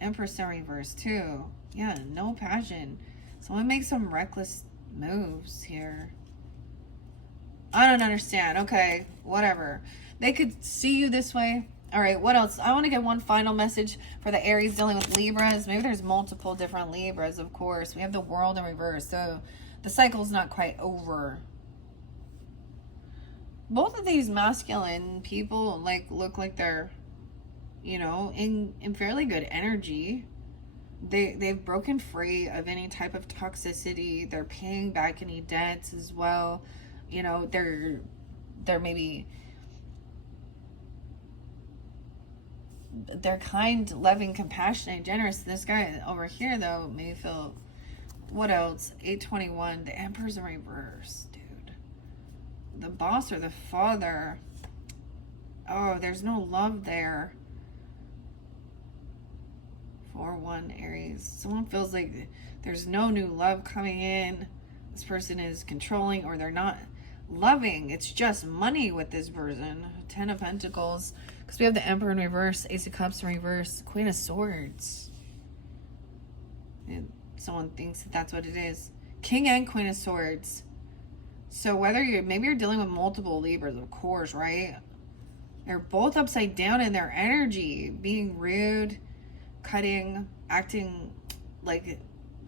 Empress in reverse too. Yeah, no passion. Someone makes some reckless moves here. I don't understand. Okay, whatever. They could see you this way. All right, what else? I want to get one final message for the Aries dealing with Libras. Maybe there's multiple different Libras, of course. We have the World in reverse. So The cycle's not quite over. Both of these masculine people like look like they're, you know, in fairly good energy. They've broken free of any type of toxicity. They're paying back any debts as well. You know, they're maybe, they're kind, loving, compassionate, generous. This guy over here though may feel, what else? 821, the Emperor's in reverse, dude. The boss or the father. Oh, there's no love there. 4-1 Aries. Someone feels like there's no new love coming in. This person is controlling, or they're not loving. It's just money with this person. 10 of Pentacles. Because we have the Emperor in reverse, Ace of Cups in reverse, Queen of Swords. And someone thinks that that's what it is. King and Queen of Swords. So whether maybe you're dealing with multiple Libras, of course, right? They're both upside down in their energy, being rude, cutting, acting like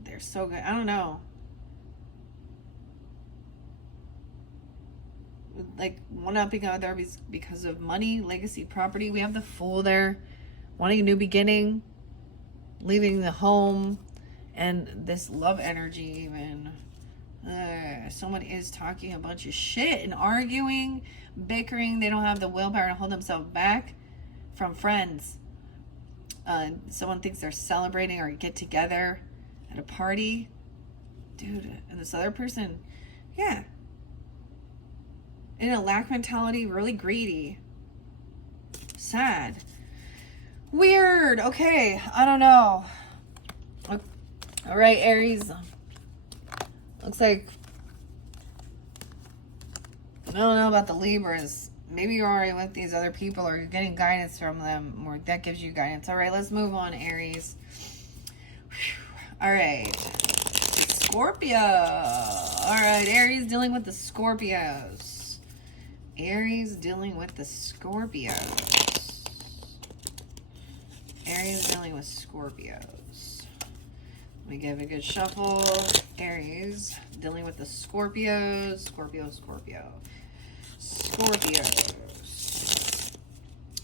they're so good. I don't know. Like one-upping other because of money, legacy, property. We have the Fool there, wanting a new beginning, leaving the home, and this love energy even. Someone is talking a bunch of shit and arguing, bickering. They don't have the willpower to hold themselves back from friends. Someone thinks they're celebrating or get together at a party. Dude, and this other person, yeah, in a lack mentality, really greedy. Sad. Weird. Okay, I don't know. All right, Aries. Looks like, I don't know about the Libras. Maybe you're already with these other people, or you're getting guidance from them, or that gives you guidance. All right, let's move on, Aries. All right. Scorpio. All right, Aries dealing with the Scorpios. Aries dealing with the Scorpios. Aries dealing with Scorpios. Let me give a good shuffle. Aries dealing with the Scorpios. Scorpio. Scorpios.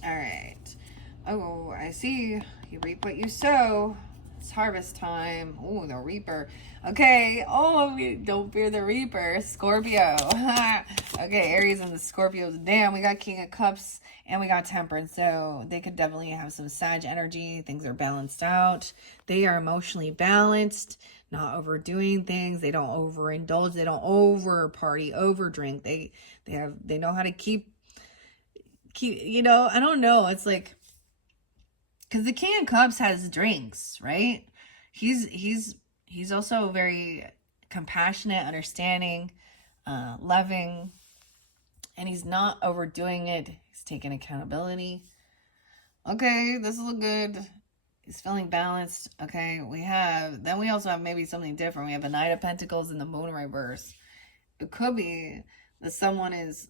All right. Oh, I see. You reap what you sow. It's harvest time. Oh, the Reaper. Okay. Oh, don't fear the Reaper. Scorpio. Okay, Aries and the Scorpios. Damn, we got King of Cups and we got Temperance. So they could definitely have some Sag energy. Things are balanced out. They are emotionally balanced, not overdoing things. They don't overindulge. They don't over party, over drink. They know how to keep, you know, I don't know. It's like, because the King of Cups has drinks, right? He's also very compassionate, understanding, loving, and he's not overdoing it. He's taking accountability. Okay, this is good. He's feeling balanced. Okay, then we also have maybe something different. We have a Knight of Pentacles and the Moon in reverse. It could be that someone is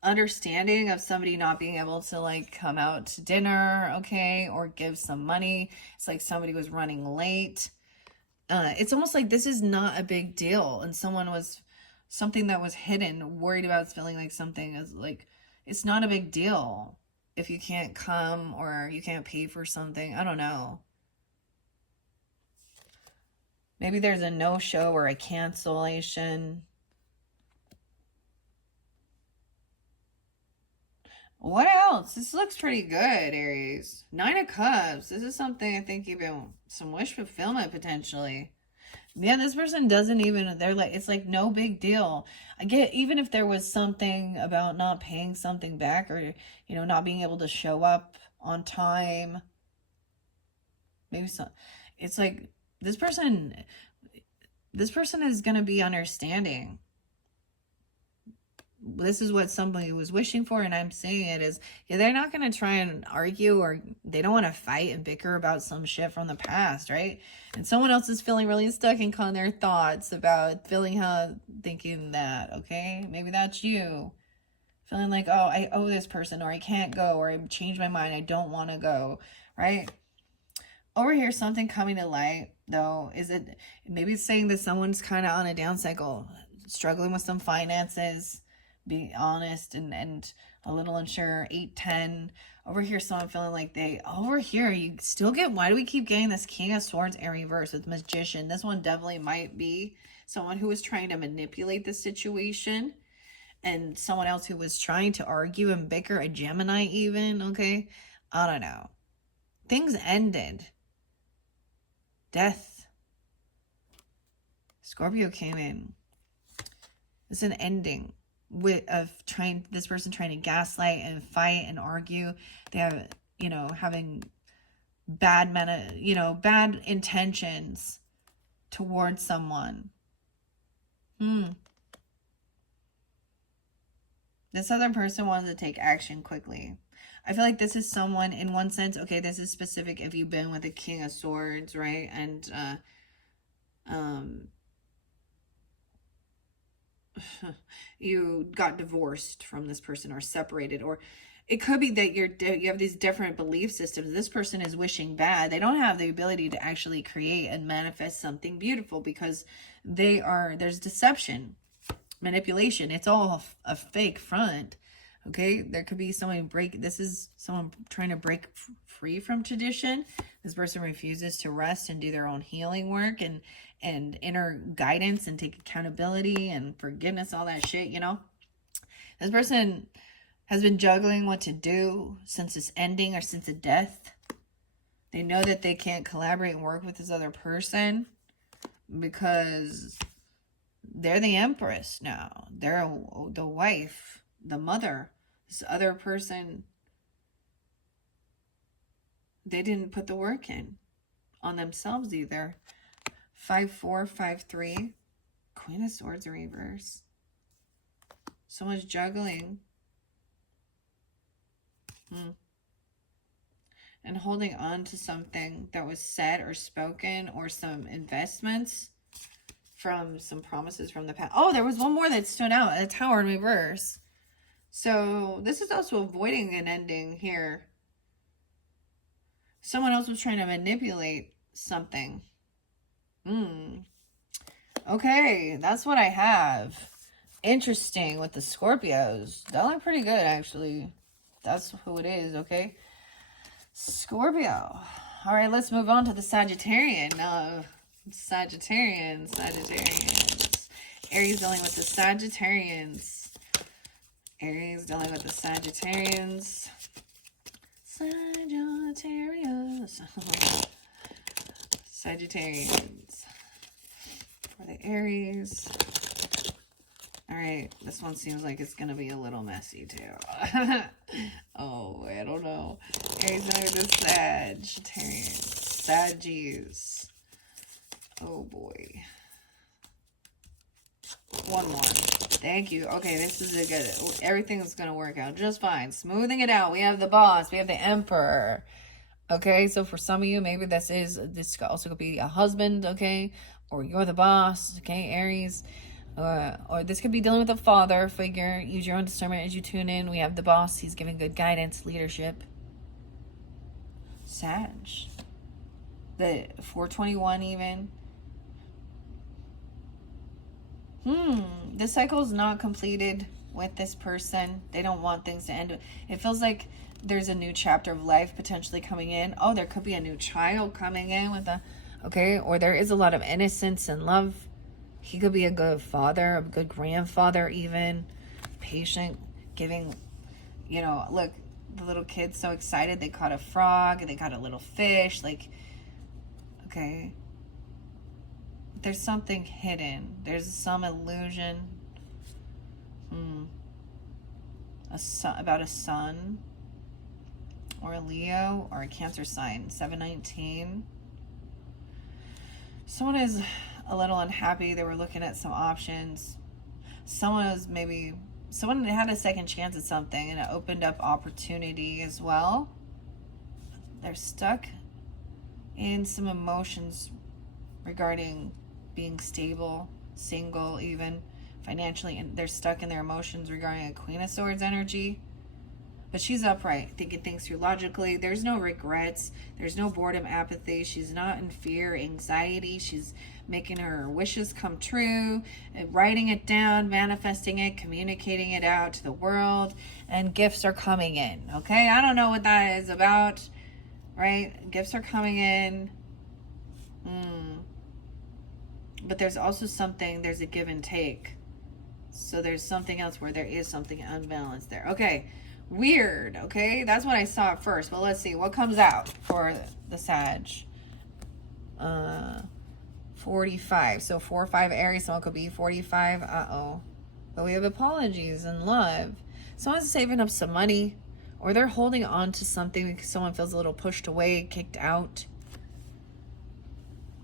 understanding of somebody not being able to like come out to dinner, okay, or give some money. It's like somebody was running late. It's almost like this is not a big deal, and something that was hidden, worried about, feeling like something is like, it's not a big deal if you can't come or you can't pay for something. I don't know. Maybe there's a no-show or a cancellation. What else? This looks pretty good, Aries. 9 of Cups. This is something I think even some wish fulfillment potentially. Yeah, this person doesn't even, they're like, it's like no big deal. I get, even if there was something about not paying something back, or, you know, not being able to show up on time. Maybe some, it's like this person is going to be understanding. This is what somebody was wishing for, and I'm saying it is, yeah, they're not going to try and argue, or they don't want to fight and bicker about some shit from the past, right? And someone else is feeling really stuck in on their thoughts about thinking that, okay, maybe that's you. Feeling like, oh, I owe this person, or I can't go, or I changed my mind, I don't want to go, right? over here, something coming to light, though, is it maybe it's saying that someone's kind of on a down cycle, struggling with some finances, be honest, and a little unsure. 8-10. Over here, someone feeling like over here, you still get, why do we keep getting this King of Swords in reverse with Magician? This one definitely might be someone who was trying to manipulate the situation, and someone else who was trying to argue and bicker, a Gemini even, okay? I don't know. Things ended. Death. Scorpio came in. It's an ending of this person trying to gaslight and fight and argue. They have, having bad intentions towards someone. This other person wants to take action quickly. I feel like this is someone, in one sense, okay, this is specific if you've been with a King of Swords, right? And, you got divorced from this person or separated, or it could be that you have these different belief systems. This person is wishing bad. They don't have the ability to actually create and manifest something beautiful because there's deception, manipulation. It's all a fake front. Okay, there could be someone this is someone trying to break free from tradition. This person refuses to rest and do their own healing work and inner guidance and take accountability and forgiveness, all that shit, This person has been juggling what to do since this ending or since a death. They know that they can't collaborate and work with this other person because they're the Empress now. They're the wife, the mother. This other person, they didn't put the work in on themselves either. 5-4, 5-3. Queen of Swords in reverse. Someone's juggling. And holding on to something that was said or spoken, or some investments from some promises from the past. Oh, there was one more that stood out. A Tower in reverse. So this is also avoiding an ending here. Someone else was trying to manipulate something. Okay, that's what I have. Interesting with the Scorpios. They look pretty good, actually. That's who it is, okay? Scorpio. All right, let's move on to the Sagittarian. Sagittarians. Aries dealing with the Sagittarians. Aries dealing with the Sagittarians. Sagittarians. For the Aries. All right, this one seems like it's going to be a little messy, too. Oh, I don't know. Aries dealing with the Sagittarians. Saggies. Oh, boy. One more. Thank you. Okay, this is a good... Everything's going to work out just fine. Smoothing it out. We have the Boss. We have the Emperor. Okay, so for some of you, maybe this could also be a husband, okay? Or you're the boss, okay, Aries. Or this could be dealing with a father figure. Use your own discernment as you tune in. We have the Boss. He's giving good guidance, leadership. Sag. The 421 even. This cycle is not completed with this person. They don't want things to end. It feels like there's a new chapter of life potentially coming in. Oh, there could be a new child coming in with okay, or there is a lot of innocence and love. He could be a good father, a good grandfather even. Patient, giving, look, the little kid's so excited. They caught a frog and they caught a little fish. Like, okay. There's something hidden. There's some illusion. About a sun. Or a Leo. Or a Cancer sign. 719. Someone is a little unhappy. They were looking at some options. Someone had a second chance at something and it opened up opportunity as well. They're stuck in some emotions regarding being stable, single, even financially, and they're stuck in their emotions regarding a Queen of Swords energy. But she's upright, thinking things through logically. There's no regrets. There's no boredom, apathy. She's not in fear, anxiety. She's making her wishes come true, writing it down, manifesting it, communicating it out to the world, and gifts are coming in. Okay, I don't know what that is about, right? Gifts are coming in. But there's also something, there's a give and take. So there's something else where there is something unbalanced there. Okay. Weird, okay? That's what I saw at first. But let's see what comes out for the Sag. 45. So 4 or 5 Aries. Someone could be 45. Uh-oh. But we have apologies and love. Someone's saving up some money. Or they're holding on to something because someone feels a little pushed away, kicked out.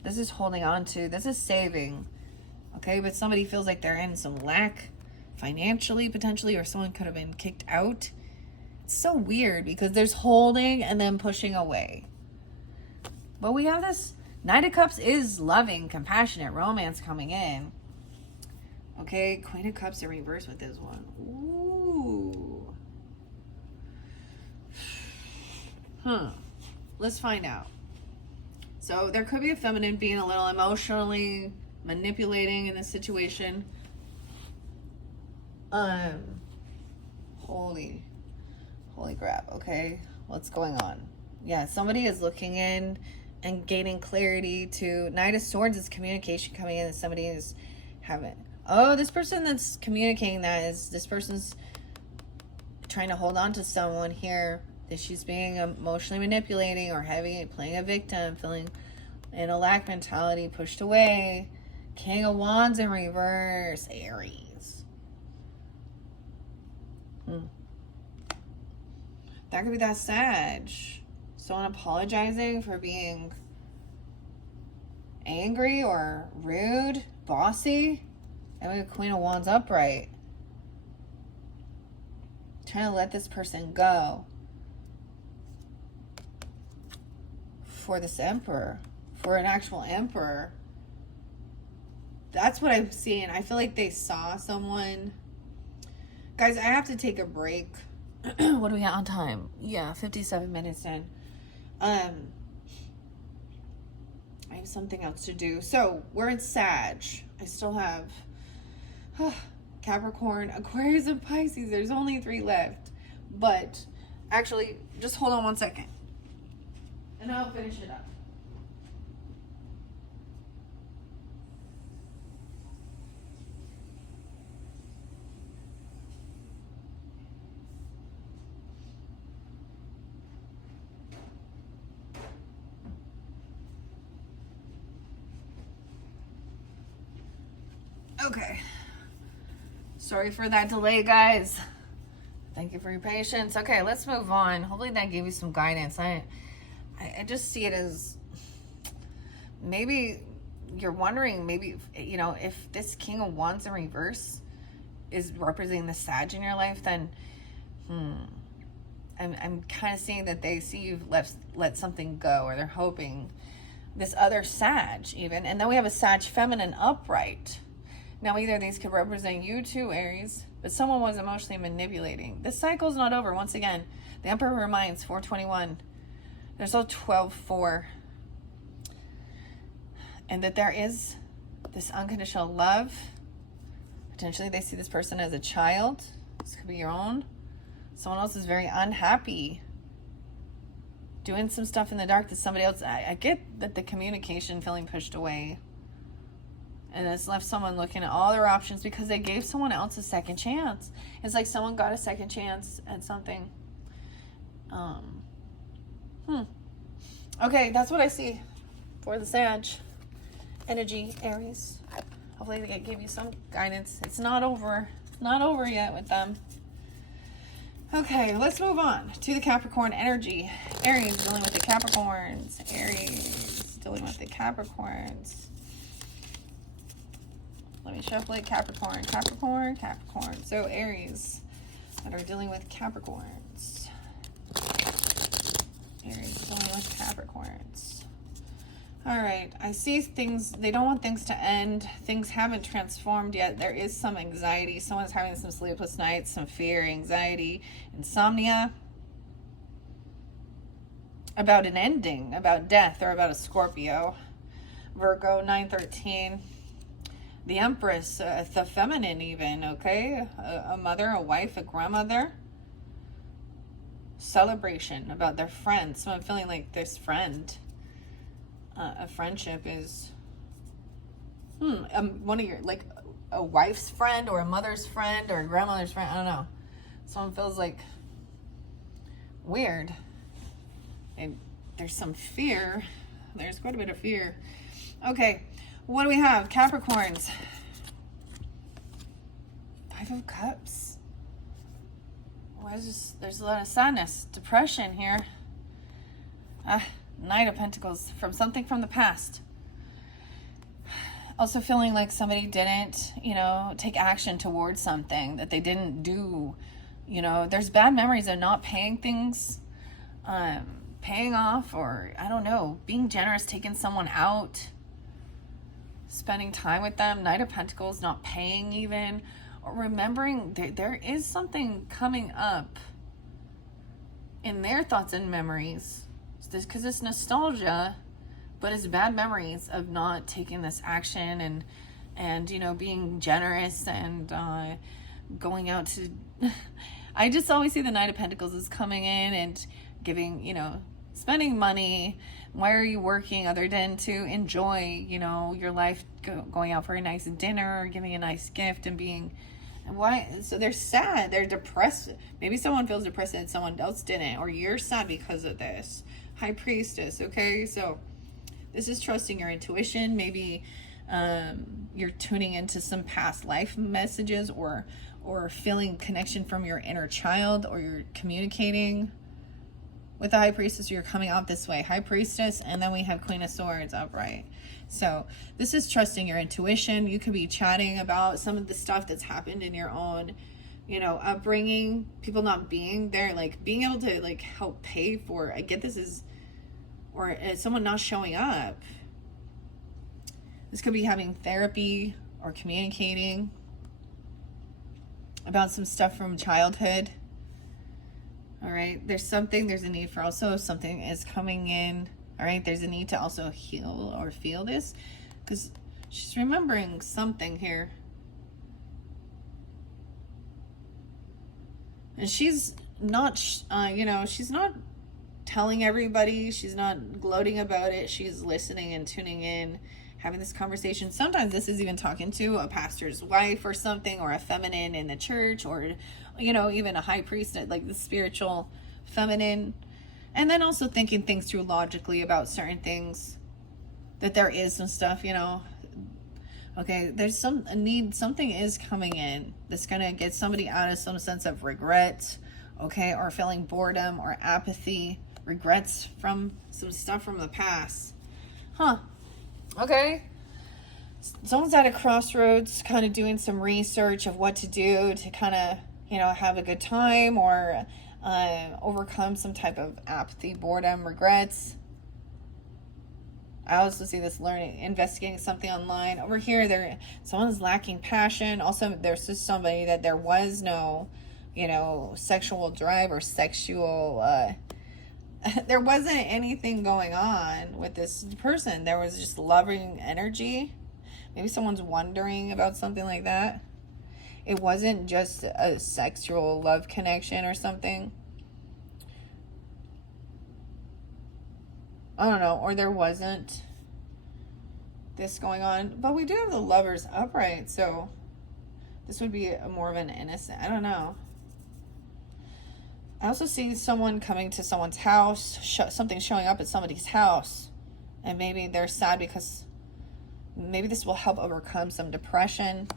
This is holding on to. This is saving. Okay? But somebody feels like they're in some lack financially, potentially. Or someone could have been kicked out. It's so weird because there's holding and then pushing away. But we have this Knight of Cups is loving, compassionate, romance coming in. Okay, Queen of Cups in reverse with this one. Ooh. Let's find out. So there could be a feminine being a little emotionally manipulating in this situation. Holy crap, okay? What's going on? Yeah, somebody is looking in and gaining clarity to Knight of Swords is communication coming in, and somebody is having... Oh, this person that's communicating that is... This person's trying to hold on to someone here. That she's being emotionally manipulating or playing a victim, feeling in a lack mentality, pushed away. King of Wands in reverse, Aries. That could be that Sag. Someone apologizing for being angry or rude, bossy. And we have Queen of Wands upright. Trying to let this person go. For this Emperor. For an actual Emperor. That's what I'm seeing. I feel like they saw someone. Guys, I have to take a break. What do we got on time? Yeah, 57 minutes in. I have something else to do. So, we're in Sag. I still have Capricorn, Aquarius, and Pisces. There's only 3 left. But, actually, just hold on one second. And I'll finish it up. Okay. Sorry for that delay, guys. Thank you for your patience. Okay, let's move on. Hopefully that gave you some guidance. I just see it as maybe you're wondering, maybe, you know, if this King of Wands in reverse is representing the Sag in your life, then I'm kind of seeing that they see you've let something go, or they're hoping this other Sag even. And then we have a Sag feminine upright. Now, either of these could represent you too, Aries, but someone was emotionally manipulating. This cycle's not over. Once again, the Emperor reminds 421. There's also 12-4. And that there is this unconditional love. Potentially they see this person as a child. This could be your own. Someone else is very unhappy. Doing some stuff in the dark that somebody else... I get that the communication feeling pushed away. And it's left someone looking at all their options because they gave someone else a second chance. It's like someone got a second chance at something. Okay, that's what I see for the Sag energy, Aries. Hopefully they give you some guidance. It's not over. Not over yet with them. Okay, let's move on to the Capricorn energy. Aries dealing with the Capricorns. Aries dealing with the Capricorns. Let me shuffle it. Capricorn, Capricorn, Capricorn. So Aries that are dealing with Capricorns. Aries dealing with Capricorns. All right, I see things, they don't want things to end. Things haven't transformed yet. There is some anxiety. Someone's having some sleepless nights, some fear, anxiety, insomnia about an ending, about death, or about a Scorpio. Virgo, 913. The Empress, the feminine even, okay? A mother, a wife, a grandmother. Celebration about their friend. So I'm feeling like this friend, a friendship is one of your, like a wife's friend or a mother's friend or a grandmother's friend. I don't know. Someone feels like weird. And there's some fear. There's quite a bit of fear. Okay, what do we have? Capricorns. Five of Cups. Why is this? There's a lot of sadness, depression here. Knight of Pentacles, from something from the past. Also feeling like somebody didn't, take action towards something that they didn't do. There's bad memories of not paying things, paying off, or I don't know, being generous, taking someone out, spending time with them. Knight of Pentacles, not paying even, or remembering there is something coming up in their thoughts and memories. Because it's nostalgia, but it's bad memories of not taking this action and being generous and going out to I just always see the Knight of Pentacles as coming in and giving, spending money. Why are you working other than to enjoy, your life, going out for a nice dinner or giving a nice gift and being, why? So they're sad, they're depressed. Maybe someone feels depressed and someone else didn't, or you're sad because of this. High Priestess, okay? So this is trusting your intuition. Maybe you're tuning into some past life messages or feeling connection from your inner child, or you're communicating with the High Priestess, or you're coming out this way. High Priestess, and then we have Queen of Swords upright. So this is trusting your intuition. You could be chatting about some of the stuff that's happened in your own upbringing, people not being there, like being able to like help pay for, I get this is, or someone not showing up. This could be having therapy or communicating about some stuff from childhood. All right, there's a need for also, something is coming in. All right, there's a need to also heal or feel this, because she's remembering something here. And she's not, she's not telling everybody. She's not gloating about it. She's listening and tuning in, having this conversation. Sometimes this is even talking to a pastor's wife or something, or a feminine in the church, or, even a high priest, like the spiritual feminine. And then also thinking things through logically about certain things, that there is some stuff, okay, there's something is coming in that's going to get somebody out of some sense of regret, okay, or feeling boredom or apathy, regrets from some stuff from the past. Okay. Someone's at a crossroads, kind of doing some research of what to do to kind of, have a good time, or overcome some type of apathy, boredom, regrets. I also see this investigating something online. Over here, someone's lacking passion. Also, there's just somebody that there was no, sexual drive or sexual, there wasn't anything going on with this person. There was just loving energy. Maybe someone's wondering about something like that. It wasn't just a sexual love connection or something. I don't know, or there wasn't this going on, but we do have the Lovers upright, so this would be more of an innocent, I don't know. I also see someone coming to someone's house, something showing up at somebody's house, and maybe they're sad because maybe this will help overcome some depression.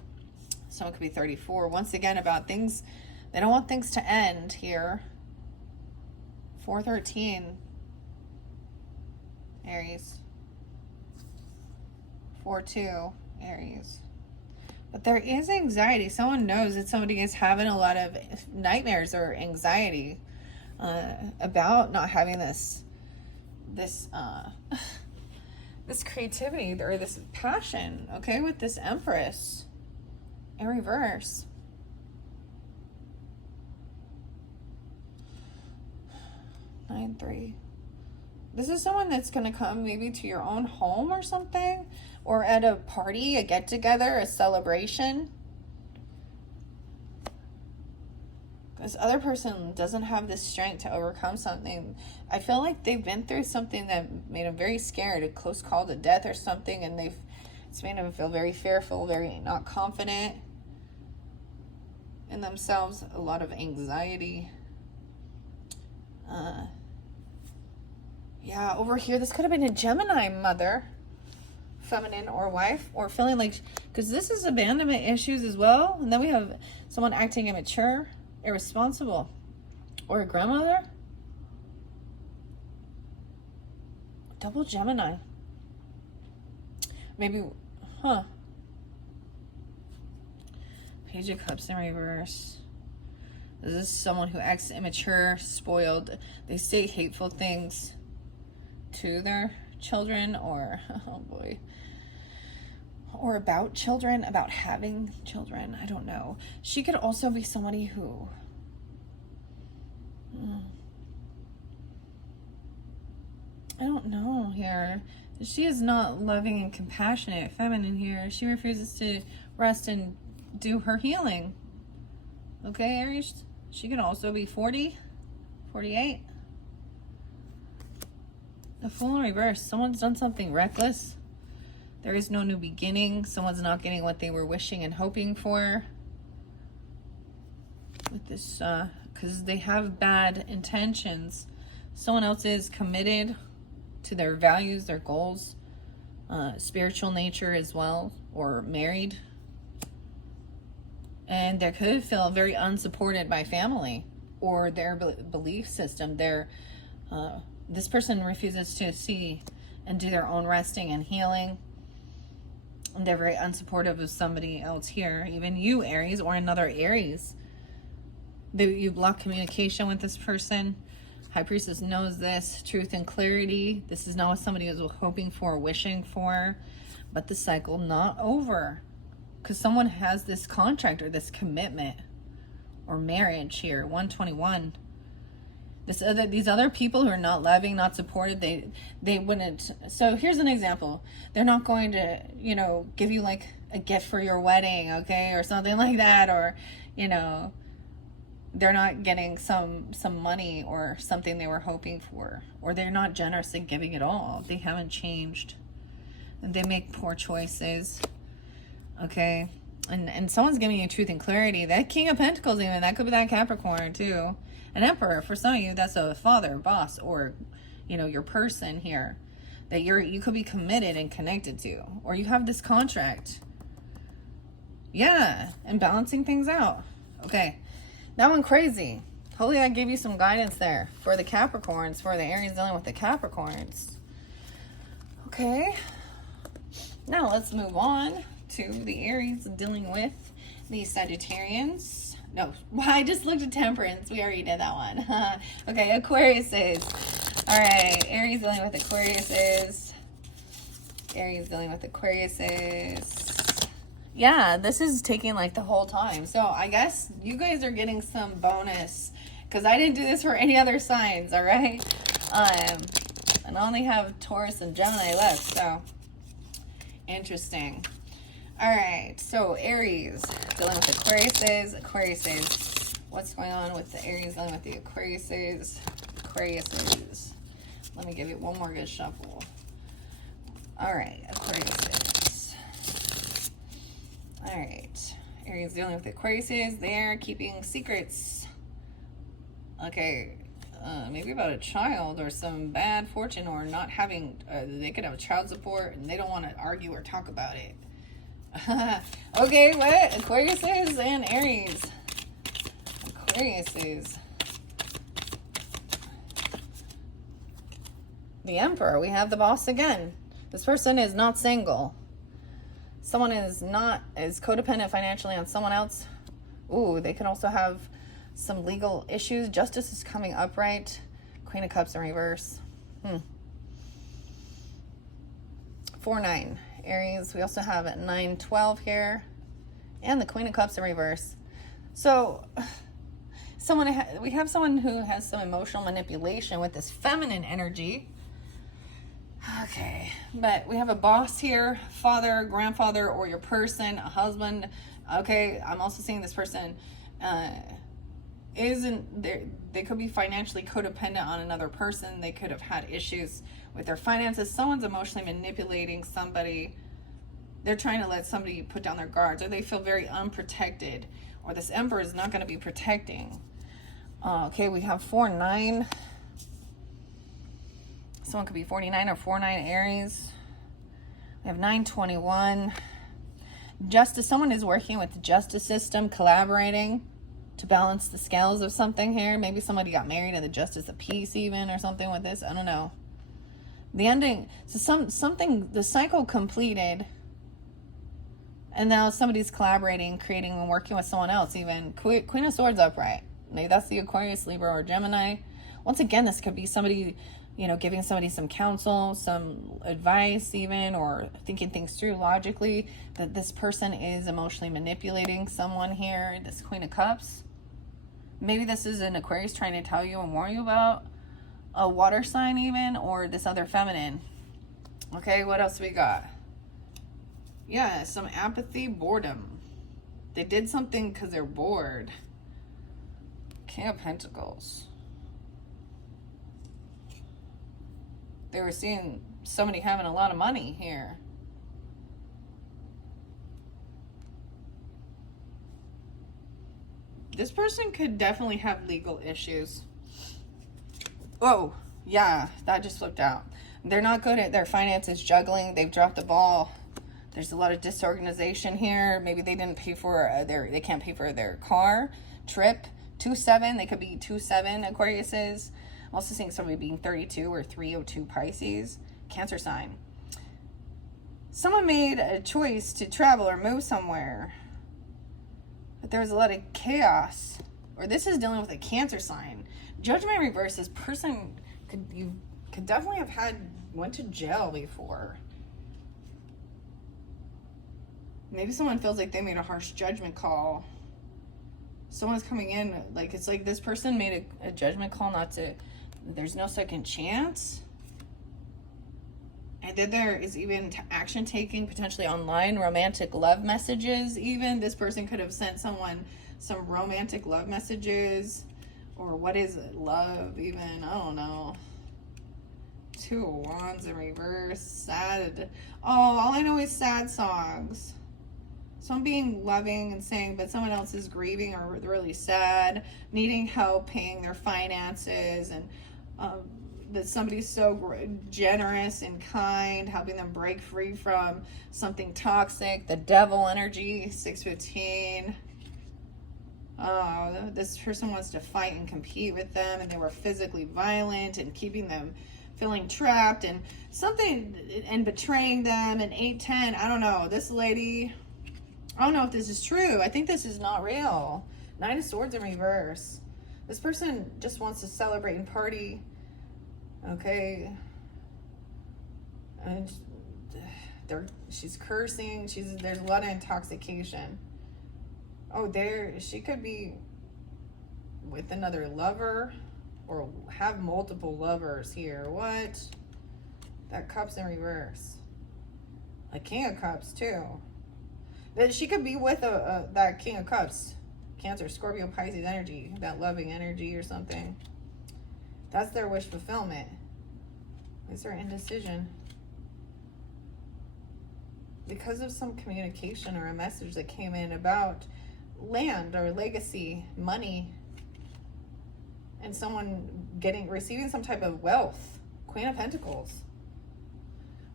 Someone could be 34. Once again, about things, they don't want things to end here. 413. Aries. 4-2, Aries. But there is anxiety. Someone knows that somebody is having a lot of nightmares or anxiety about not having this this creativity or this passion, okay, with this Empress in reverse. Nine, 3. This is someone that's going to come maybe to your own home or something, or at a party, a get-together, a celebration. This other person doesn't have the strength to overcome something. I feel like they've been through something that made them very scared, a close call to death or something, and it's made them feel very fearful, very not confident in themselves, a lot of anxiety. Yeah, over here, this could have been a Gemini mother, feminine or wife, or feeling like, because this is abandonment issues as well. And then we have someone acting immature, irresponsible, or a grandmother. Double Gemini. Maybe, Page of Cups in reverse. This is someone who acts immature, spoiled. They say hateful things to their children, or, oh boy, or about children, about having children. I don't know. She could also be somebody who, I don't know here. She is not loving and compassionate, feminine here. She refuses to rest and do her healing. Okay, Aries? She could also be 40, 48. The Fool in reverse. Someone's done something reckless. There is no new beginning. Someone's not getting what they were wishing and hoping for. With this, because they have bad intentions. Someone else is committed to their values, their goals, spiritual nature as well, or married. And they could feel very unsupported by family or their belief system. This person refuses to see and do their own resting and healing. And they're very unsupportive of somebody else here. Even you, Aries, or another Aries. You block communication with this person. High Priestess knows this. Truth and clarity. This is not what somebody was hoping for, wishing for. But the cycle not over. Because someone has this contract or this commitment or marriage here. 121. These other people who are not loving, not supportive, they wouldn't. So here's an example. They're not going to, give you like a gift for your wedding, okay, or something like that, or, they're not getting some money or something they were hoping for, or they're not generous in giving it all. They haven't changed. They make poor choices, okay, and someone's giving you truth and clarity. That King of Pentacles, even that could be that Capricorn too. An Emperor, for some of you, that's a father, boss, or, your person here that you could be committed and connected to, or you have this contract. Yeah, and balancing things out. Okay, that one crazy. Hopefully I gave you some guidance there for the Capricorns, for the Aries dealing with the Capricorns. Okay, now let's move on to the Aries dealing with the Sagittarians. No, I just looked at Temperance. We already did that one. Okay, Aquarius is. All right, Aries dealing with Aquarius is. Aries dealing with Aquarius is. Yeah, this is taking like the whole time. So I guess you guys are getting some bonus because I didn't do this for any other signs, all right? And I only have Taurus and Gemini left, so interesting. All right, so Aries dealing with Aquariuses. Aquariuses. What's going on with the Aries dealing with the Aquariuses? Aquariuses. Let me give you one more good shuffle. All right, Aquariuses. All right, Aries dealing with Aquariuses. They're keeping secrets. Okay, maybe about a child or some bad fortune, or not having, they could have child support and they don't want to argue or talk about it. Okay, what? Aquariuses and Aries. Aquariuses. The Emperor. We have the boss again. This person is not single. Someone is codependent financially on someone else. Ooh, they can also have some legal issues. Justice is coming upright. Queen of Cups in reverse. 4-9, Aries. We also have 9-12 here, and the Queen of Cups in reverse. So we have someone who has some emotional manipulation with this feminine energy. Okay, but we have a boss here, father, grandfather, or your person, a husband. Okay, I'm also seeing this person isn't there. They could be financially codependent on another person. They could have had issues with their finances. Someone's emotionally manipulating somebody. They're trying to let somebody put down their guards, or they feel very unprotected, or this Emperor is not going to be protecting. Okay, we have 4-9. Someone could be 49 or 4-9 Aries. We have 9-21. Justice. Someone is working with the justice system, collaborating to balance the scales of something here. Maybe somebody got married in the justice of peace even, or something with this. I don't know. The ending. So something, the cycle completed, and now somebody's collaborating, creating, and working with someone else even. Queen of Swords upright. Maybe that's the Aquarius, Libra, or Gemini. Once again, this could be somebody, giving somebody some counsel, some advice even, or thinking things through logically, that this person is emotionally manipulating someone here, this Queen of Cups. Maybe this is an Aquarius trying to tell you and warn you about a water sign even, or this other feminine. Okay, what else we got? Yeah, some apathy, boredom. They did something because they're bored. King of Pentacles. They were seeing somebody having a lot of money here. This person could definitely have legal issues. Oh, yeah, that just flipped out. They're not good at their finances, juggling. They've dropped the ball. There's a lot of disorganization here. Maybe they didn't pay for they can't pay for their car trip. 2-7, they could be 2-7 Aquariuses. I'm also seeing somebody being 32 or 302 Pisces. Cancer sign. Someone made a choice to travel or move somewhere, but there was a lot of chaos. Or this is dealing with a Cancer sign. Judgment reverse. This person could definitely have went to jail before. Maybe someone feels like they made a harsh judgment call. Someone's coming in, like, it's like this person made a judgment call not to, there's no second chance. And then there is even action taking, potentially online, romantic love messages even. This person could have sent someone some romantic love messages. Or what is it? Love even? I don't know. 2 of Wands in reverse. Sad. Oh, all I know is sad songs. So I'm being loving and saying, but someone else is grieving or really sad, needing help paying their finances, and that somebody's so generous and kind, helping them break free from something toxic. The devil energy, 615. Oh, this person wants to fight and compete with them, and they were physically violent and keeping them feeling trapped and something, and betraying them. And 810, I don't know. This lady, I don't know if this is true. I think this is not real. 9 of Swords in reverse. This person just wants to celebrate and party. Okay. And she's cursing. There's a lot of intoxication. Oh, she could be with another lover or have multiple lovers here. What? That Cups in reverse. A King of Cups too. That she could be with that King of Cups. Cancer, Scorpio, Pisces energy. That loving energy or something. That's their wish fulfillment. Is there indecision? Because of some communication or a message that came in about land or legacy, money, and someone receiving some type of wealth. Queen of Pentacles.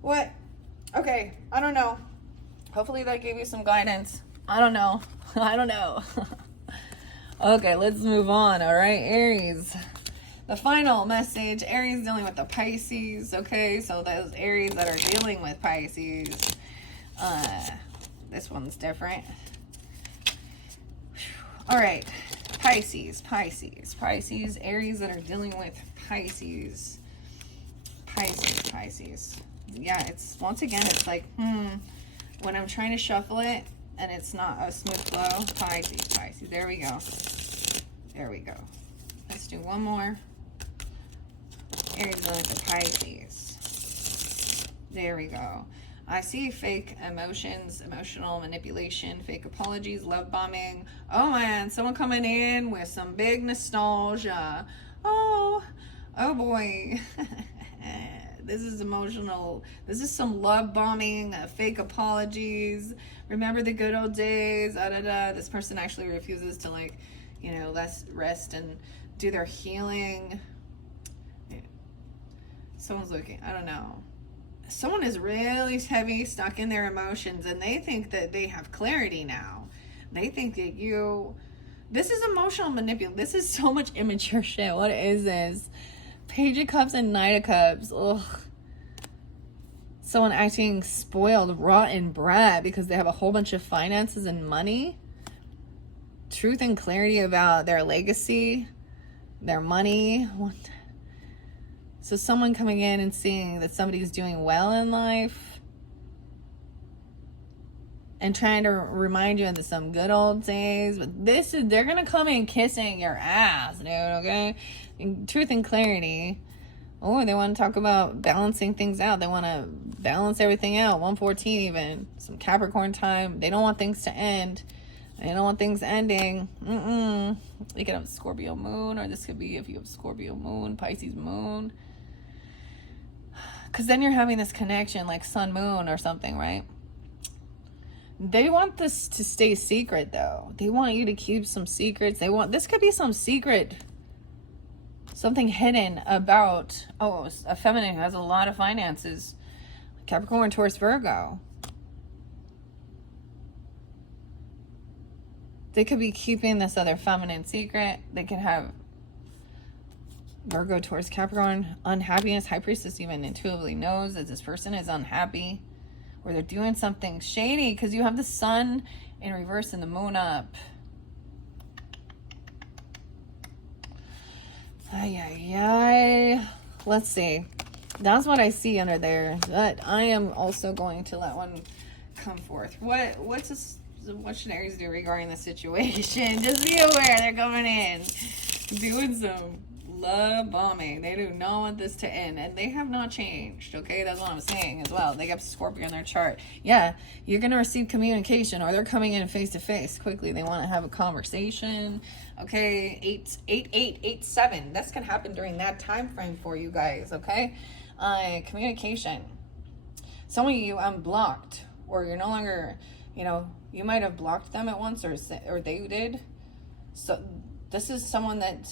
What? Okay, I don't know. Hopefully that gave you some guidance. I don't know. I don't know. Okay, let's move on. All right, Aries. The final message. Aries dealing with the Pisces. Okay, so those Aries that are dealing with Pisces. This one's different. All right, Pisces. Aries that are dealing with Pisces. yeah, it's, once again, it's like, when I'm trying to shuffle it and it's not a smooth flow. Pisces. There we go. There we go. Let's do one more. Aries going to Pisces. There we go. I see fake emotions, emotional manipulation, fake apologies, love bombing. Oh man, someone coming in with some big nostalgia. Oh boy. This is emotional. This is some love bombing, fake apologies. Remember the good old days. This person actually refuses to, like, you know, let's rest and do their healing. Someone's looking, I don't know. Someone is really heavy, stuck in their emotions, and they think that they have clarity now. They think that this is emotional manipulation. This is so much immature shit. What is this? Page of Cups and Knight of Cups. Ugh. Someone acting spoiled, rotten brat because they have a whole bunch of finances and money. Truth and clarity about their legacy, their money. So someone coming in and seeing that somebody's doing well in life and trying to remind you of some good old days. But they're going to come in kissing your ass, dude, okay? And truth and clarity. Oh, they want to talk about balancing things out. They want to balance everything out. 114 even. Some Capricorn time. They don't want things to end. They don't want things ending. You could have Scorpio moon, or this could be if you have Scorpio moon, Pisces moon. Because then you're having this connection like sun moon or something, right? They want this to stay secret, though. They want you to keep some secrets. This could be some secret, something hidden about, a feminine who has a lot of finances. Capricorn, Taurus, Virgo. They could be keeping this other feminine secret. They could have Virgo, Taurus, Capricorn, unhappiness. High Priestess even intuitively knows that this person is unhappy, or they're doing something shady, because you have the sun in reverse and the moon up. Let's see. That's what I see under there. But I am also going to let one come forth. What should Aries do regarding the situation? Just be aware they're coming in, doing some love bombing. They do not want this to end, and they have not changed. Okay, that's what I'm saying as well. They got Scorpio in their chart. Yeah, you're gonna receive communication, or they're coming in face to face quickly. They want to have a conversation. Okay, 8-8-8-7. That's gonna happen during that time frame for you guys. Okay, communication. Some of you unblocked, or you're no longer. You might have blocked them at once, or they did. So this is someone that.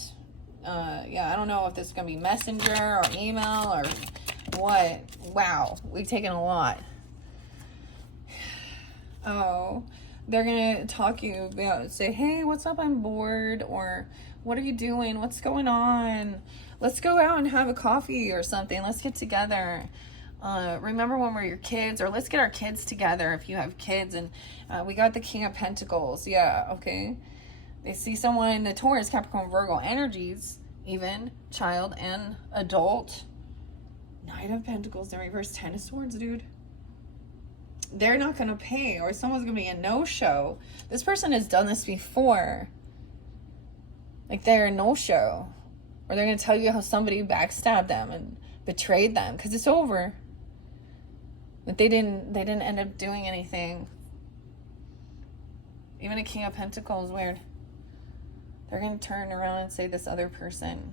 I don't know if this is going to be messenger or email or what. Wow, we've taken a lot. They're going to talk you about, say, hey, what's up? I'm bored. Or what are you doing? What's going on? Let's go out and have a coffee or something. Let's get together. Remember when we were your kids, or let's get our kids together if you have kids. And we got the King of Pentacles. Yeah, okay. They see someone in the Taurus, Capricorn, Virgo energies, even child and adult. Knight of Pentacles in reverse, Ten of Swords, dude. They're not going to pay, or someone's going to be a no-show. This person has done this before. Like, they're a no-show. Or they're going to tell you how somebody backstabbed them and betrayed them, because it's over. But they didn't end up doing anything. Even a King of Pentacles, weird. They're going to turn around and say this other person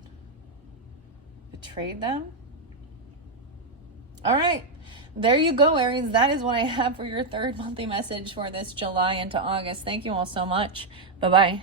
betrayed them. All right. There you go, Aries. That is what I have for your third monthly message for this July into August. Thank you all so much. Bye-bye.